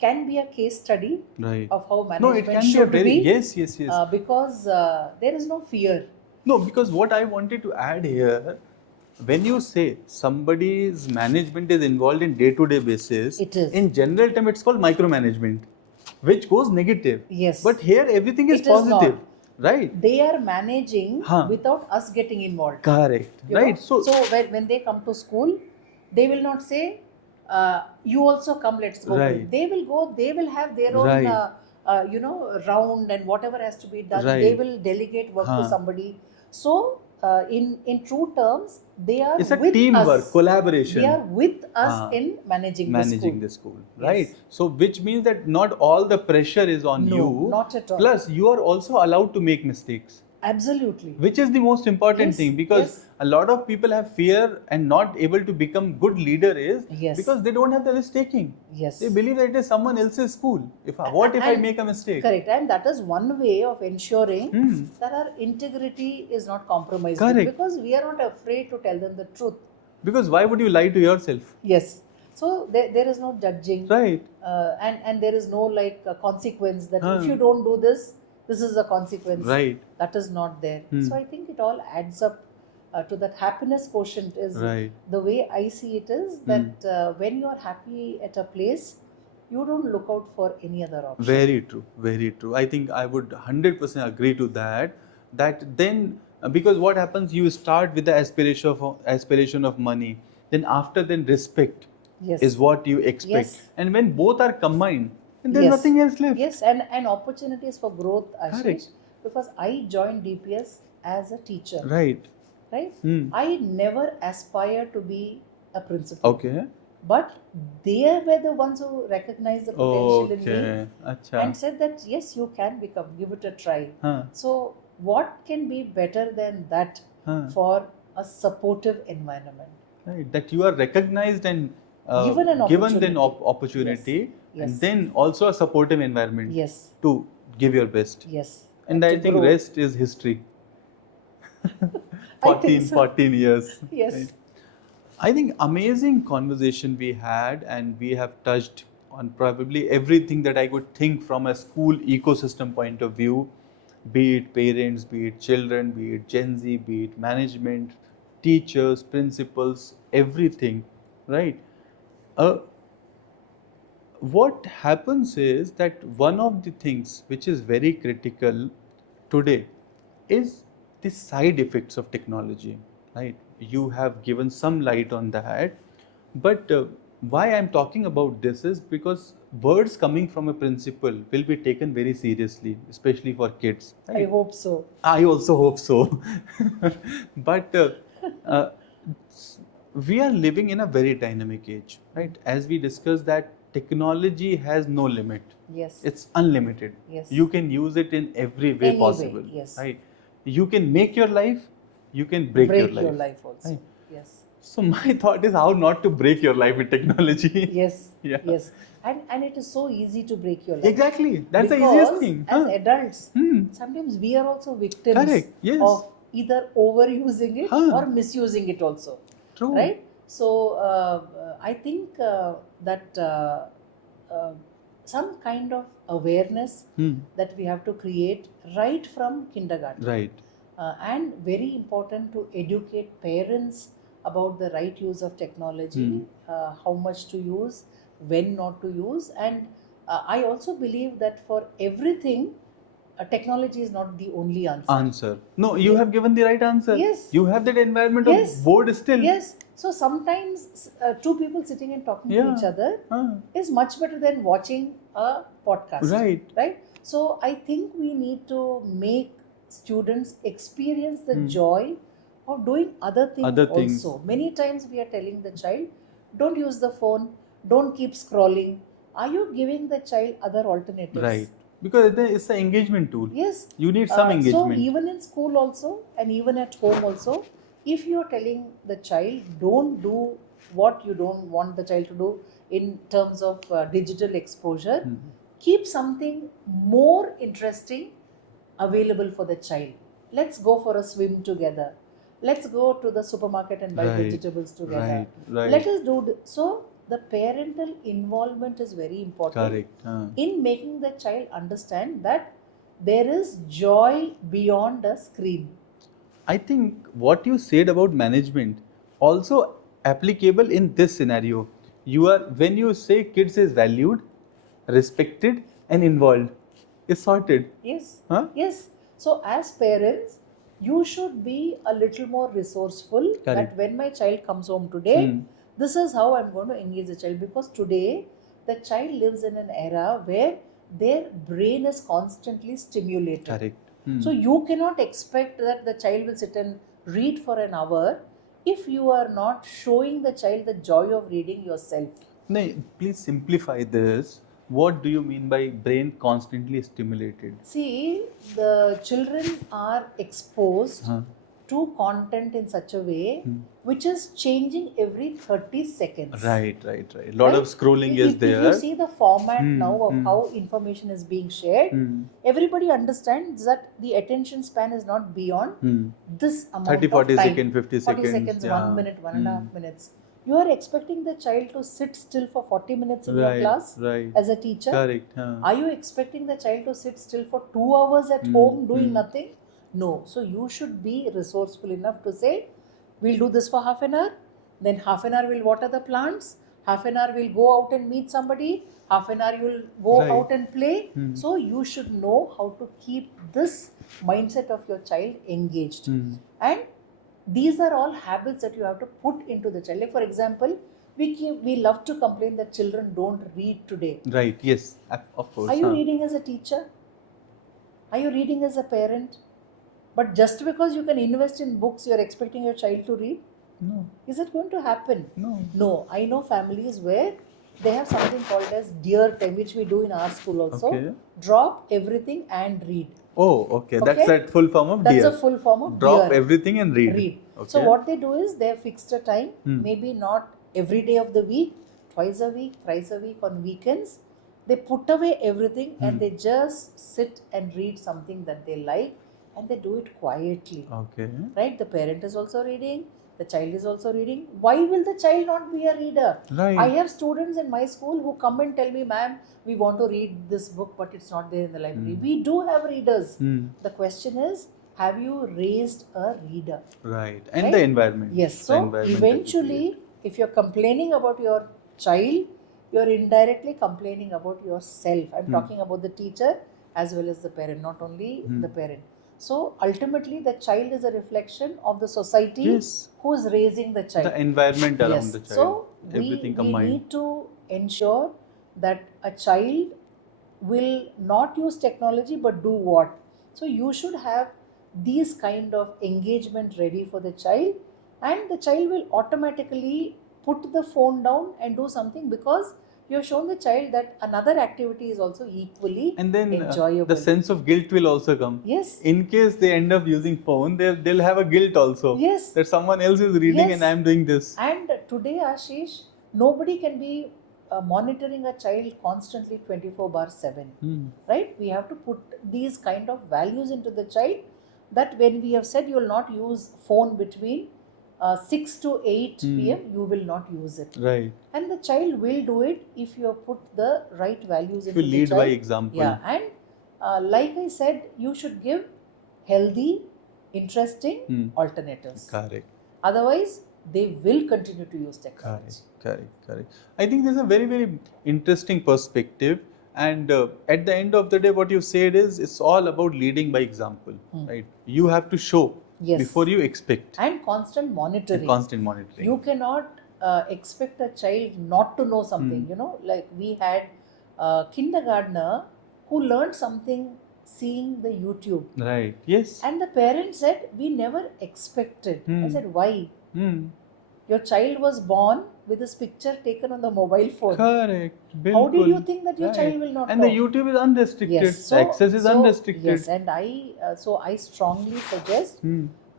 can be a case study Right. of how No, management it can be a should very be. yes. Because there is no fear. No, because what I wanted to add here, when you say somebody's management is involved in day-to-day basis, It is. in general term it's called micromanagement, which goes negative. Yes. But here everything is It is positive, not. right? They are managing Huh. without us getting involved. Correct. You know? Right. So when they come to school, they will not say, you also come, let's go. Right. They will go, they will have their own Right. round, and whatever has to be done, Right. they will delegate work to Huh. somebody. So in true terms, they are it's a with teamwork, us. collaboration. They are with us Ah. in managing the school, right? Yes. So which means that not all the pressure is on No, you. not at all. Plus you are also allowed to make mistakes, Absolutely. which is the most important Yes, thing, because yes. a lot of people have fear and not able to become good leader is Yes. because they don't have the risk taking. Yes. They believe that it is someone else's school. What if I And- make a mistake? Correct, and that is one way of ensuring Hmm. that our integrity is not compromised. Correct. Because we are not afraid to tell them the truth. Because why would you lie to yourself? Yes. So there is no judging. Right. And there is no consequence that Huh. if you don't do this, this is the consequence. Right. That is not there. Hmm. So I think it all adds up to that happiness quotient. Is Right. the way I see it is that when you are happy at a place, you don't look out for any other option. Very true, very true. I think I would 100% agree to that. That then, because what happens, you start with the aspiration of money. Then after then respect Yes. is what you expect. Yes. And when both are combined, then there's Yes. nothing else left. Yes, and opportunities for growth, Ashish. Correct. Because I joined DPS as a teacher. Right. Right? Hmm. I never aspired to be a principal. Okay. But they were the ones who recognized the potential in me Okay. Acha. and said that yes, you can become, give it a try. Huh. So, what can be better than that Huh. for a supportive environment? Right. That you are recognized and Given an given opportunity. opportunity, Yes. and Yes. then also a supportive environment Yes, to give your best. yes. And I to think grow. rest is history. I think so. 14 years. Yes. Right? I think amazing conversation we had, and we have touched on probably everything that I could think from a school ecosystem point of view, be it parents, be it children, be it Gen Z, be it management, teachers, principals, everything, right? What happens is that one of the things which is very critical today is the side effects of technology, right? You have given some light on that, but Why I'm talking about this is because words coming from a principal will be taken very seriously, especially for kids. I hope so. I also hope so. But uh, we are living in a very dynamic age, right? As we discussed that technology has no limit. Yes. It's unlimited. Yes. You can use it in every way Any possible. way, yes. Right? You can make your life, you can break your life. Also. Right? Yes. So my thought is how not to break your life with technology. Yes. Yeah. Yes. And it is so easy to break your life. Exactly. That's because the easiest thing. As adults, Hmm. sometimes we are also victims Correct. Yes. of either overusing it or misusing it also. True. Right? So I think that some kind of awareness that we have to create right from kindergarten. Right. And very important to educate parents about the right use of technology, how much to use, when not to use. And I also believe that for everything, technology is not the only answer. No, you have given the right answer. Yes. You have that environment Yes. of board still. Yes. So sometimes two people sitting and talking to each other is much better than watching a podcast. Right. Right. So I think we need to make students experience the joy of doing other things also. Many times we are telling the child, don't use the phone, don't keep scrolling. Are you giving the child other alternatives? Right. Because it's an engagement tool. Yes. You need some engagement. So even in school also and even at home also, if you are telling the child, don't do what you don't want the child to do in terms of digital exposure, keep something more interesting available for the child. Let's go for a swim together. Let's go to the supermarket and buy vegetables together. Right. Let us do so. The parental involvement is very important in making the child understand that there is joy beyond a screen. I think what you said about management also applicable in this scenario. When you say kids is valued, respected and involved, is sorted. Yes. Yes. So as parents, you should be a little more resourceful. That when my child comes home today, this is how I'm going to engage the child, because today the child lives in an era where their brain is constantly stimulated. Correct. So you cannot expect that the child will sit and read for an hour if you are not showing the child the joy of reading yourself. No, please simplify this. What do you mean by brain constantly stimulated? See, the children are exposed to content in such a way which is changing every 30 seconds. Right. Lot of scrolling is there. If you see the format now of how information is being shared, everybody understands that the attention span is not beyond this amount 30, 40 of time. seconds, 50 seconds. 40 seconds, 1 minute, 1.5 minutes. You are expecting the child to sit still for 40 minutes in your class as a teacher. Correct. Are you expecting the child to sit still for 2 hours at home doing nothing? No. So you should be resourceful enough to say, we'll do this for half an hour, then half an hour we'll water the plants, half an hour we'll go out and meet somebody, half an hour you'll go out and play. So you should know how to keep this mindset of your child engaged. And these are all habits that you have to put into the child. Like for example, we love to complain that children don't read today. Right, yes, of course. Are you reading as a teacher? Are you reading as a parent? But just because you can invest in books, you're expecting your child to read? No. Is it going to happen? No. I know families where they have something called as dear time, which we do in our school also. Okay. Drop everything and read. Oh, okay. That's that full form of That's dear. a full form of Drop dear. everything and read. Okay. So what they do is they have fixed a time, maybe not every day of the week, twice a week, thrice a week, on weekends. They put away everything and they just sit and read something that they like, and they do it quietly. Okay. Right? The parent is also reading, the child is also reading. Why will the child not be a reader? Right. I have students in my school who come and tell me, ma'am, we want to read this book, but it's not there in the library. We do have readers. The question is, have you raised a reader? Right. And the environment. Yes. So eventually, if you're complaining about your child, you're indirectly complaining about yourself. I'm talking about the teacher as well as the parent, not only the parent. So ultimately, the child is a reflection of the society who is raising the child. The environment around the child. So everything we combined. need to ensure that a child will not use technology but do what. So you should have these kind of engagement ready for the child, and the child will automatically put the phone down and do something, because you have shown the child that another activity is also equally And then enjoyable. the sense of guilt will also come. Yes. In case they end up using phone, they'll have a guilt also. Yes. That someone else is reading Yes. and I'm doing this. And today, Ashish, nobody can be monitoring a child constantly 24/7. Right? We have to put these kind of values into the child, that when we have said you will not use phone between 6 to 8 p.m., you will not use it. Right. And the child will do it if you have put the right values If into you the lead child. by example. Yeah, and like I said, you should give healthy, interesting alternatives. Correct. Otherwise, they will continue to use technology. Correct. I think there's a very, very interesting perspective. And at the end of the day, what you said is it's all about leading by example, right? You have to show before you expect. And constant monitoring. You cannot expect a child not to know something. You know, like we had a kindergartner who learned something seeing the YouTube. Right. Yes. And the parents said, we never expected. I said, why? Your child was born with this picture taken on the mobile phone. Correct. How did you think that your child will not know? And the YouTube is unrestricted. Yes. Access is unrestricted. Yes, and I strongly suggest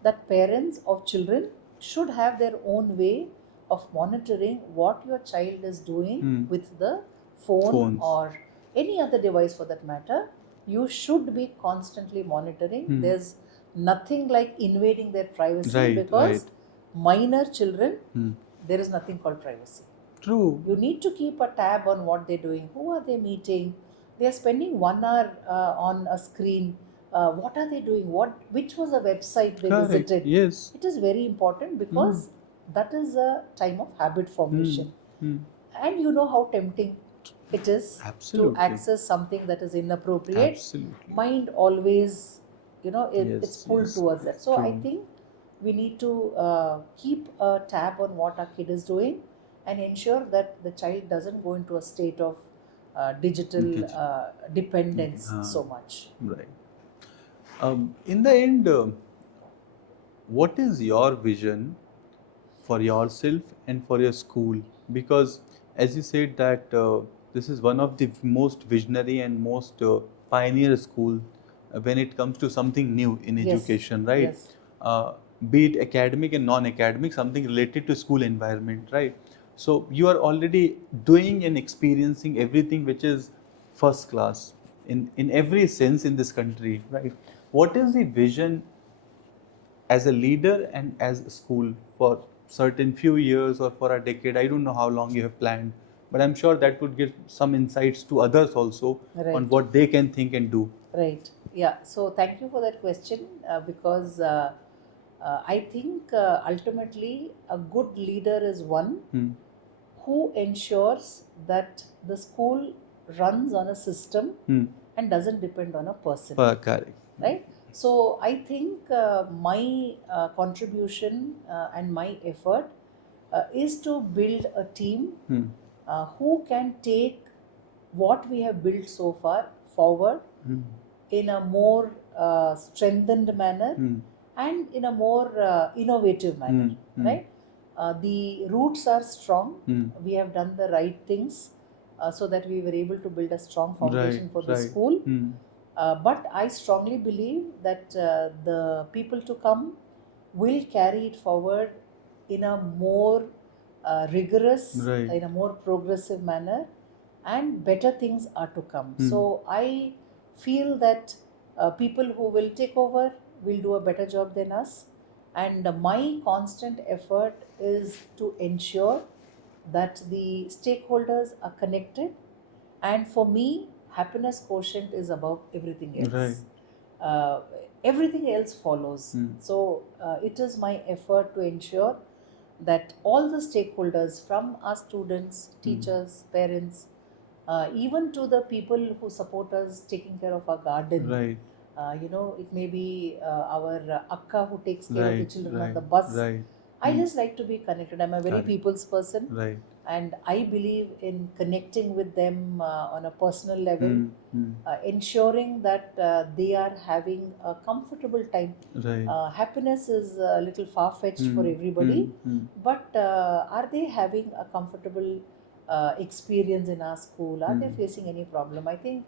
that parents of children should have their own way of monitoring what your child is doing with the phone or any other device for that matter. You should be constantly monitoring. There's nothing like invading their privacy, because minor children, there is nothing called privacy. True. You need to keep a tab on what they're doing. Who are they meeting? They are spending 1 hour on a screen. What are they doing? Which was a website they visited? Yes. It is very important, because that is a time of habit formation. And you know how tempting it is to access something that is inappropriate. Absolutely. Mind always, it's pulled towards that. So I think we need to keep a tab on what our kid is doing, and ensure that the child doesn't go into a state of digital dependence so much. Right. In the end, what is your vision for yourself and for your school? Because as you said that this is one of the most visionary and most pioneer school when it comes to something new in education, right? Yes. Be it academic and non-academic, something related to school environment, right? So you are already doing and experiencing everything which is first class in every sense in this country, right? What is the vision as a leader and as a school for certain few years or for a decade? I don't know how long you have planned, but I'm sure that would give some insights to others also on what they can think and do. Right. Yeah. So thank you for that question, because I think ultimately a good leader is one who ensures that the school runs on a system and doesn't depend on a person. Correct. Right? So I think my contribution and my effort is to build a team who can take what we have built so far forward in a more strengthened manner and in a more innovative manner. Right? The roots are strong. We have done the right things so that we were able to build a strong foundation for the school. But I strongly believe that the people to come will carry it forward in a more rigorous, in a more progressive manner, and better things are to come. So I feel that people who will take over will do a better job than us. And my constant effort is to ensure that the stakeholders are connected. And for me, happiness quotient is above everything else. Everything else follows. So it is my effort to ensure that all the stakeholders, from our students, teachers, parents, even to the people who support us taking care of our garden. It may be our akka who takes care of the children on the bus. I just like to be connected. I'm a very Correct. people's person, Right. and I believe in connecting with them on a personal level, ensuring that they are having a comfortable time. Right. Happiness is a little far-fetched for everybody, but are they having a comfortable experience in our school? Are they facing any problem? I think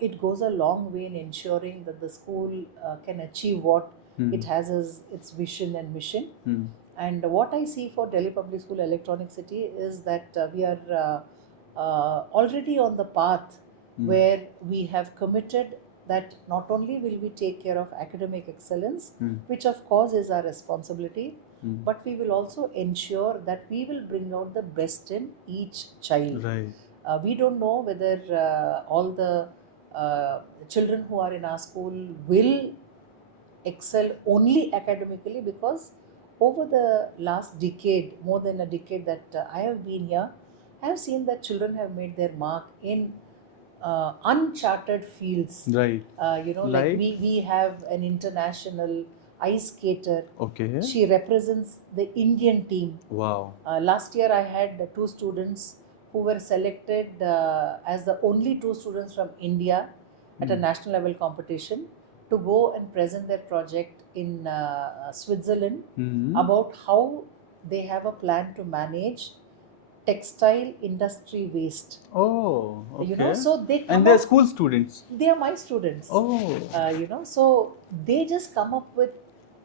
it goes a long way in ensuring that the school can achieve what it has as its vision and mission. And what I see for Delhi Public School Electronic City is that we are already on the path where we have committed that not only will we take care of academic excellence, which of course is our responsibility, but we will also ensure that we will bring out the best in each child. Right. We don't know whether all the children who are in our school will excel only academically, because over the last decade, more than a decade that I have been here, I have seen that children have made their mark in uncharted fields. Right. Like we have an international ice skater. Okay. She represents the Indian team. Wow. Last year I had two students who were selected as the only two students from India at a national level competition to go and present their project in Switzerland about how they have a plan to manage textile industry waste. Oh, okay. So they come and they're up, school students. they are my students. Oh. So they just come up with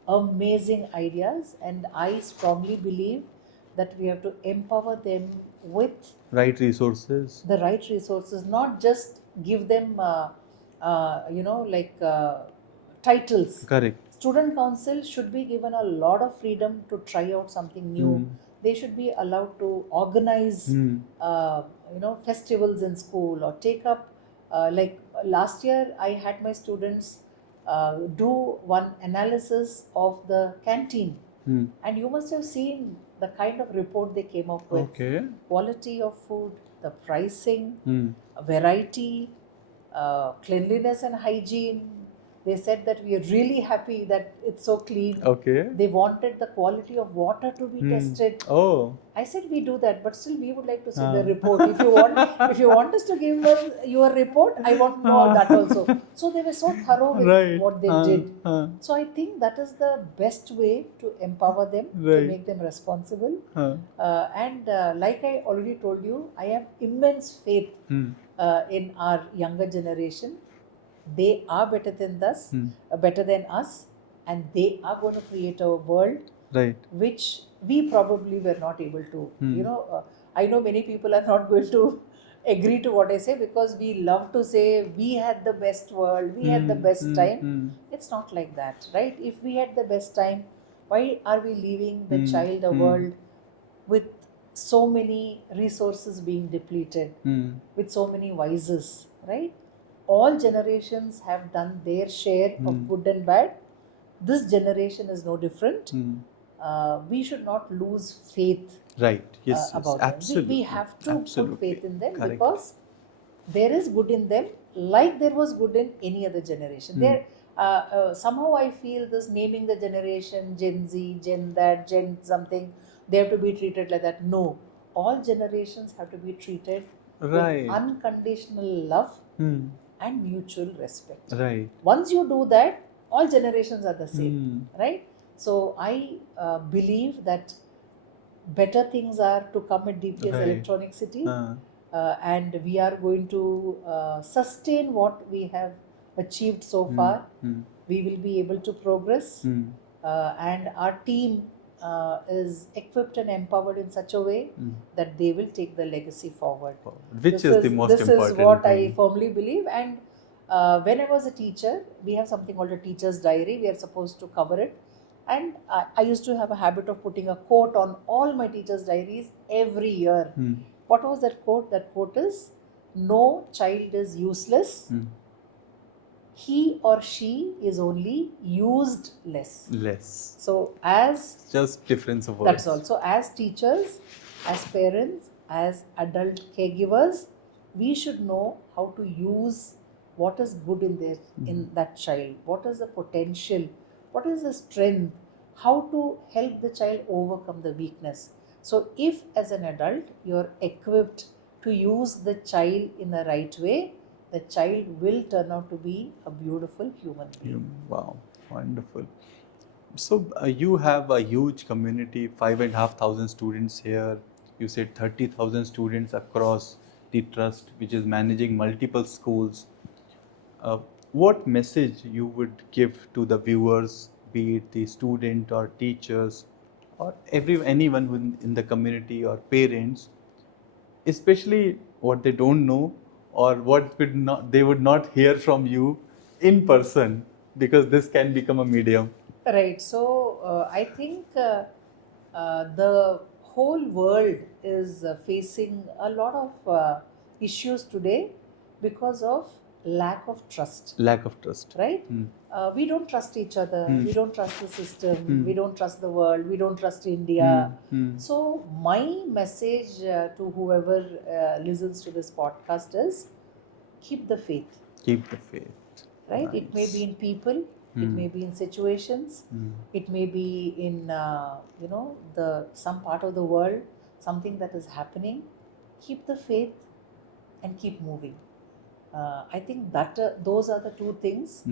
amazing ideas, and I strongly believe that we have to empower them with Right resources. the right resources, not just give them titles. Correct. Student council should be given a lot of freedom to try out something new. They should be allowed to organize festivals in school, or take up like last year I had my students do one analysis of the canteen, and you must have seen the kind of report they came up with. Okay. Quality of food, the pricing, variety, cleanliness and hygiene. They said that we are really happy that it's so clean. Okay. They wanted the quality of water to be tested. Oh. I said we do that, but still we would like to see the report. If you want us to give us your report, I want to know that also. So they were so thorough with what they did. So I think that is the best way to empower them, to make them responsible. And like I already told you, I have immense faith in our younger generation. They are better than us, and they are going to create a world which we probably were not able to. I know many people are not going to agree to what I say, because we love to say we had the best world, we had the best time. It's not like that, right? If we had the best time, why are we leaving the child a world with so many resources being depleted, with so many vices, right? All generations have done their share of good and bad. This generation is no different. We should not lose faith about them. We have to put faith in them. Correct. Because there is good in them, like there was good in any other generation. There, somehow I feel this naming the generation, Gen Z, Gen that, Gen something, they have to be treated like that. No, all generations have to be treated with unconditional love and mutual respect. Right. Once you do that, all generations are the same, right? So I believe that better things are to come at DPS Electronic City, and we are going to sustain what we have achieved so far. We will be able to progress, and our team is equipped and empowered in such a way that they will take the legacy forward. Which is the most important This is what thing. I firmly believe. And when I was a teacher, we have something called a teacher's diary. We are supposed to cover it. And I used to have a habit of putting a quote on all my teachers' diaries every year. What was that quote? That quote is, "No child is useless. He or she is only used less." So as just difference of words. That's all. So as teachers, as parents, as adult caregivers, we should know how to use what is good in that child. What is the potential? What is the strength? how to help the child overcome the weakness. So, if as an adult you're equipped to use the child in the right way, the child will turn out to be a beautiful human being. Wow, wonderful. So you have a huge community, 5,500 students here. You said 30,000 students across the trust, which is managing multiple schools. What message you would give to the viewers, be it the student or teachers, or anyone in the community or parents, especially what they don't know or what they would not hear from you in person, because this can become a medium. Right. So I think the whole world is facing a lot of issues today because of lack of trust. Lack of trust. Right? We don't trust each other. We don't trust the system. We don't trust the world. We don't trust India. So my message to whoever listens to this podcast is keep the faith. Keep the faith. Right? Nice. It may be in people. It may be in situations. It may be in some part of the world, something that is happening. Keep the faith and keep moving. I think that those are the two things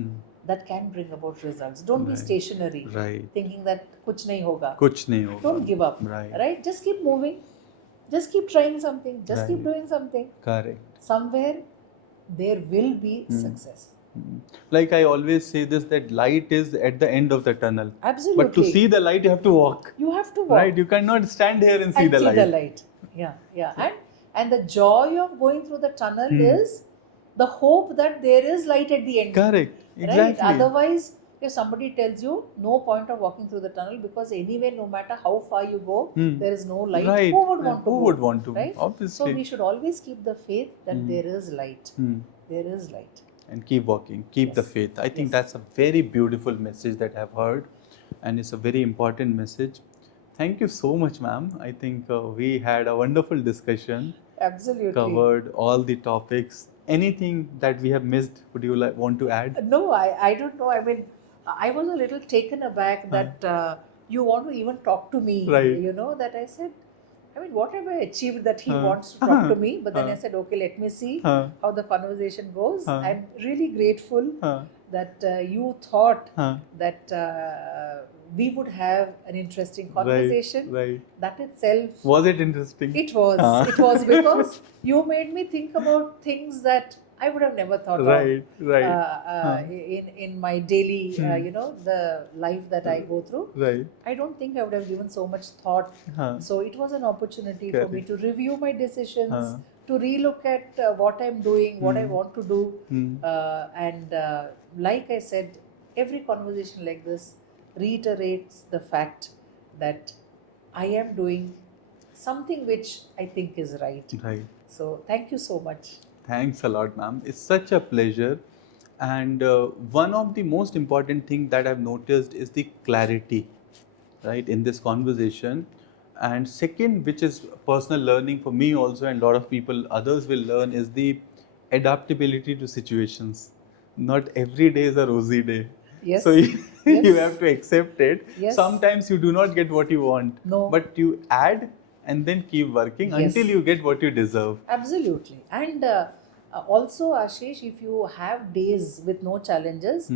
that can bring about results. Don't be stationary, thinking that kuch nahi hoga. Kuch nahi hoga. Don't give up. Right? Just keep moving. Just keep trying something. Just keep doing something. Correct. Somewhere there will be success. Like I always say this, that light is at the end of the tunnel. Absolutely. But to see the light, you have to walk. You have to walk. Right? You cannot stand here and see the light. Yeah. And the joy of going through the tunnel is the hope that there is light at the end. Correct. Exactly. Right? Otherwise, if somebody tells you no point of walking through the tunnel, because anyway, no matter how far you go, there is no light. Right. Who would want to? Who would want to? Right? Obviously. So we should always keep the faith that there is light. There is light. And keep walking, keep the faith. I think that's a very beautiful message that I've heard, and it's a very important message. Thank you so much, ma'am. I think we had a wonderful discussion. Absolutely. Covered all the topics. Anything that we have missed, would you want to add? No, I don't know. I mean, I was a little taken aback that you want to even talk to me. Right. You know, that I said, I mean, what have I achieved that he wants to talk to me? But then I said, okay, let me see how the conversation goes. I'm really grateful that you thought that we would have an interesting conversation. Right. That itself. Was it interesting? It was. It was because you made me think about things that I would have never thought of. In my daily, the life that I go through. Right. I don't think I would have given so much thought. So it was an opportunity for me to review my decisions, to relook at what I'm doing, what I want to do. And like I said, every conversation like this reiterates the fact that I am doing something which I think is right. Right. So thank you so much. Thanks a lot, ma'am. It's such a pleasure. And one of the most important things that I've noticed is the clarity, right, in this conversation. And second, which is personal learning for me also, and a lot of people, others will learn, is the adaptability to situations. Not every day is a rosy day. Yes. So you have to accept it. Yes. Sometimes you do not get what you want. No. But you add and then keep working until you get what you deserve. Absolutely. And also, Ashish, if you have days with no challenges,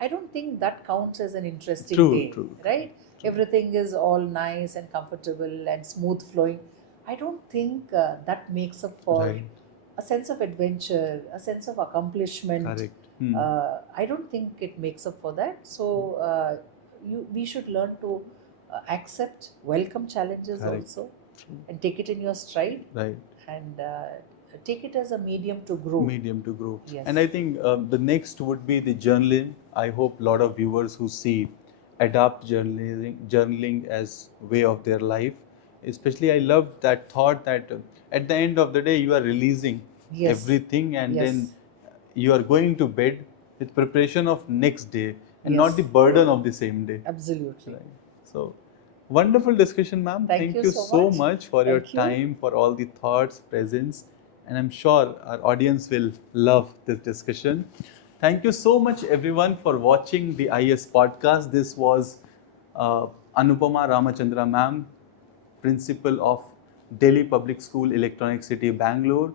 I don't think that counts as an interesting day. True. Right? Everything is all nice and comfortable and smooth flowing. I don't think that makes up for a sense of adventure, a sense of accomplishment. Correct. I don't think it makes up for that. So we should learn to accept, welcome challenges also, and take it in your stride. Right. And take it as a medium to grow. Yes. And I think the next would be the journaling. I hope a lot of viewers who see adopt journaling as way of their life. Especially I love that thought that at the end of the day you are releasing everything, and then you are going to bed with preparation of next day and not the burden of the same day. Absolutely. Right. So wonderful discussion, ma'am. Thank you so much for your time, for all the thoughts, presence, and I'm sure our audience will love this discussion. Thank you so much everyone for watching the IES podcast. This was Anupama Ramachandra ma'am, principal of Delhi Public School, Electronic City, Bangalore.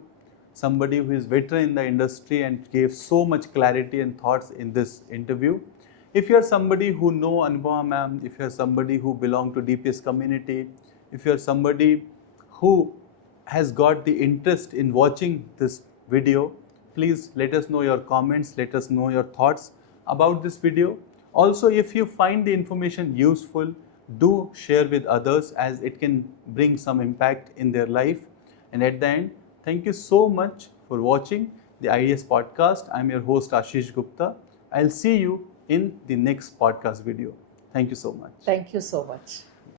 Somebody who is veteran in the industry and gave so much clarity and thoughts in this interview. If you are somebody who know Anupama ma'am, if you are somebody who belong to DPS community, if you are somebody who has got the interest in watching this video, please let us know your comments, let us know your thoughts about this video. Also, if you find the information useful, do share with others as it can bring some impact in their life. And at the end, thank you so much for watching the IES podcast. I'm your host Ashish Gupta. I'll see you in the next podcast video. Thank you so much. Thank you so much.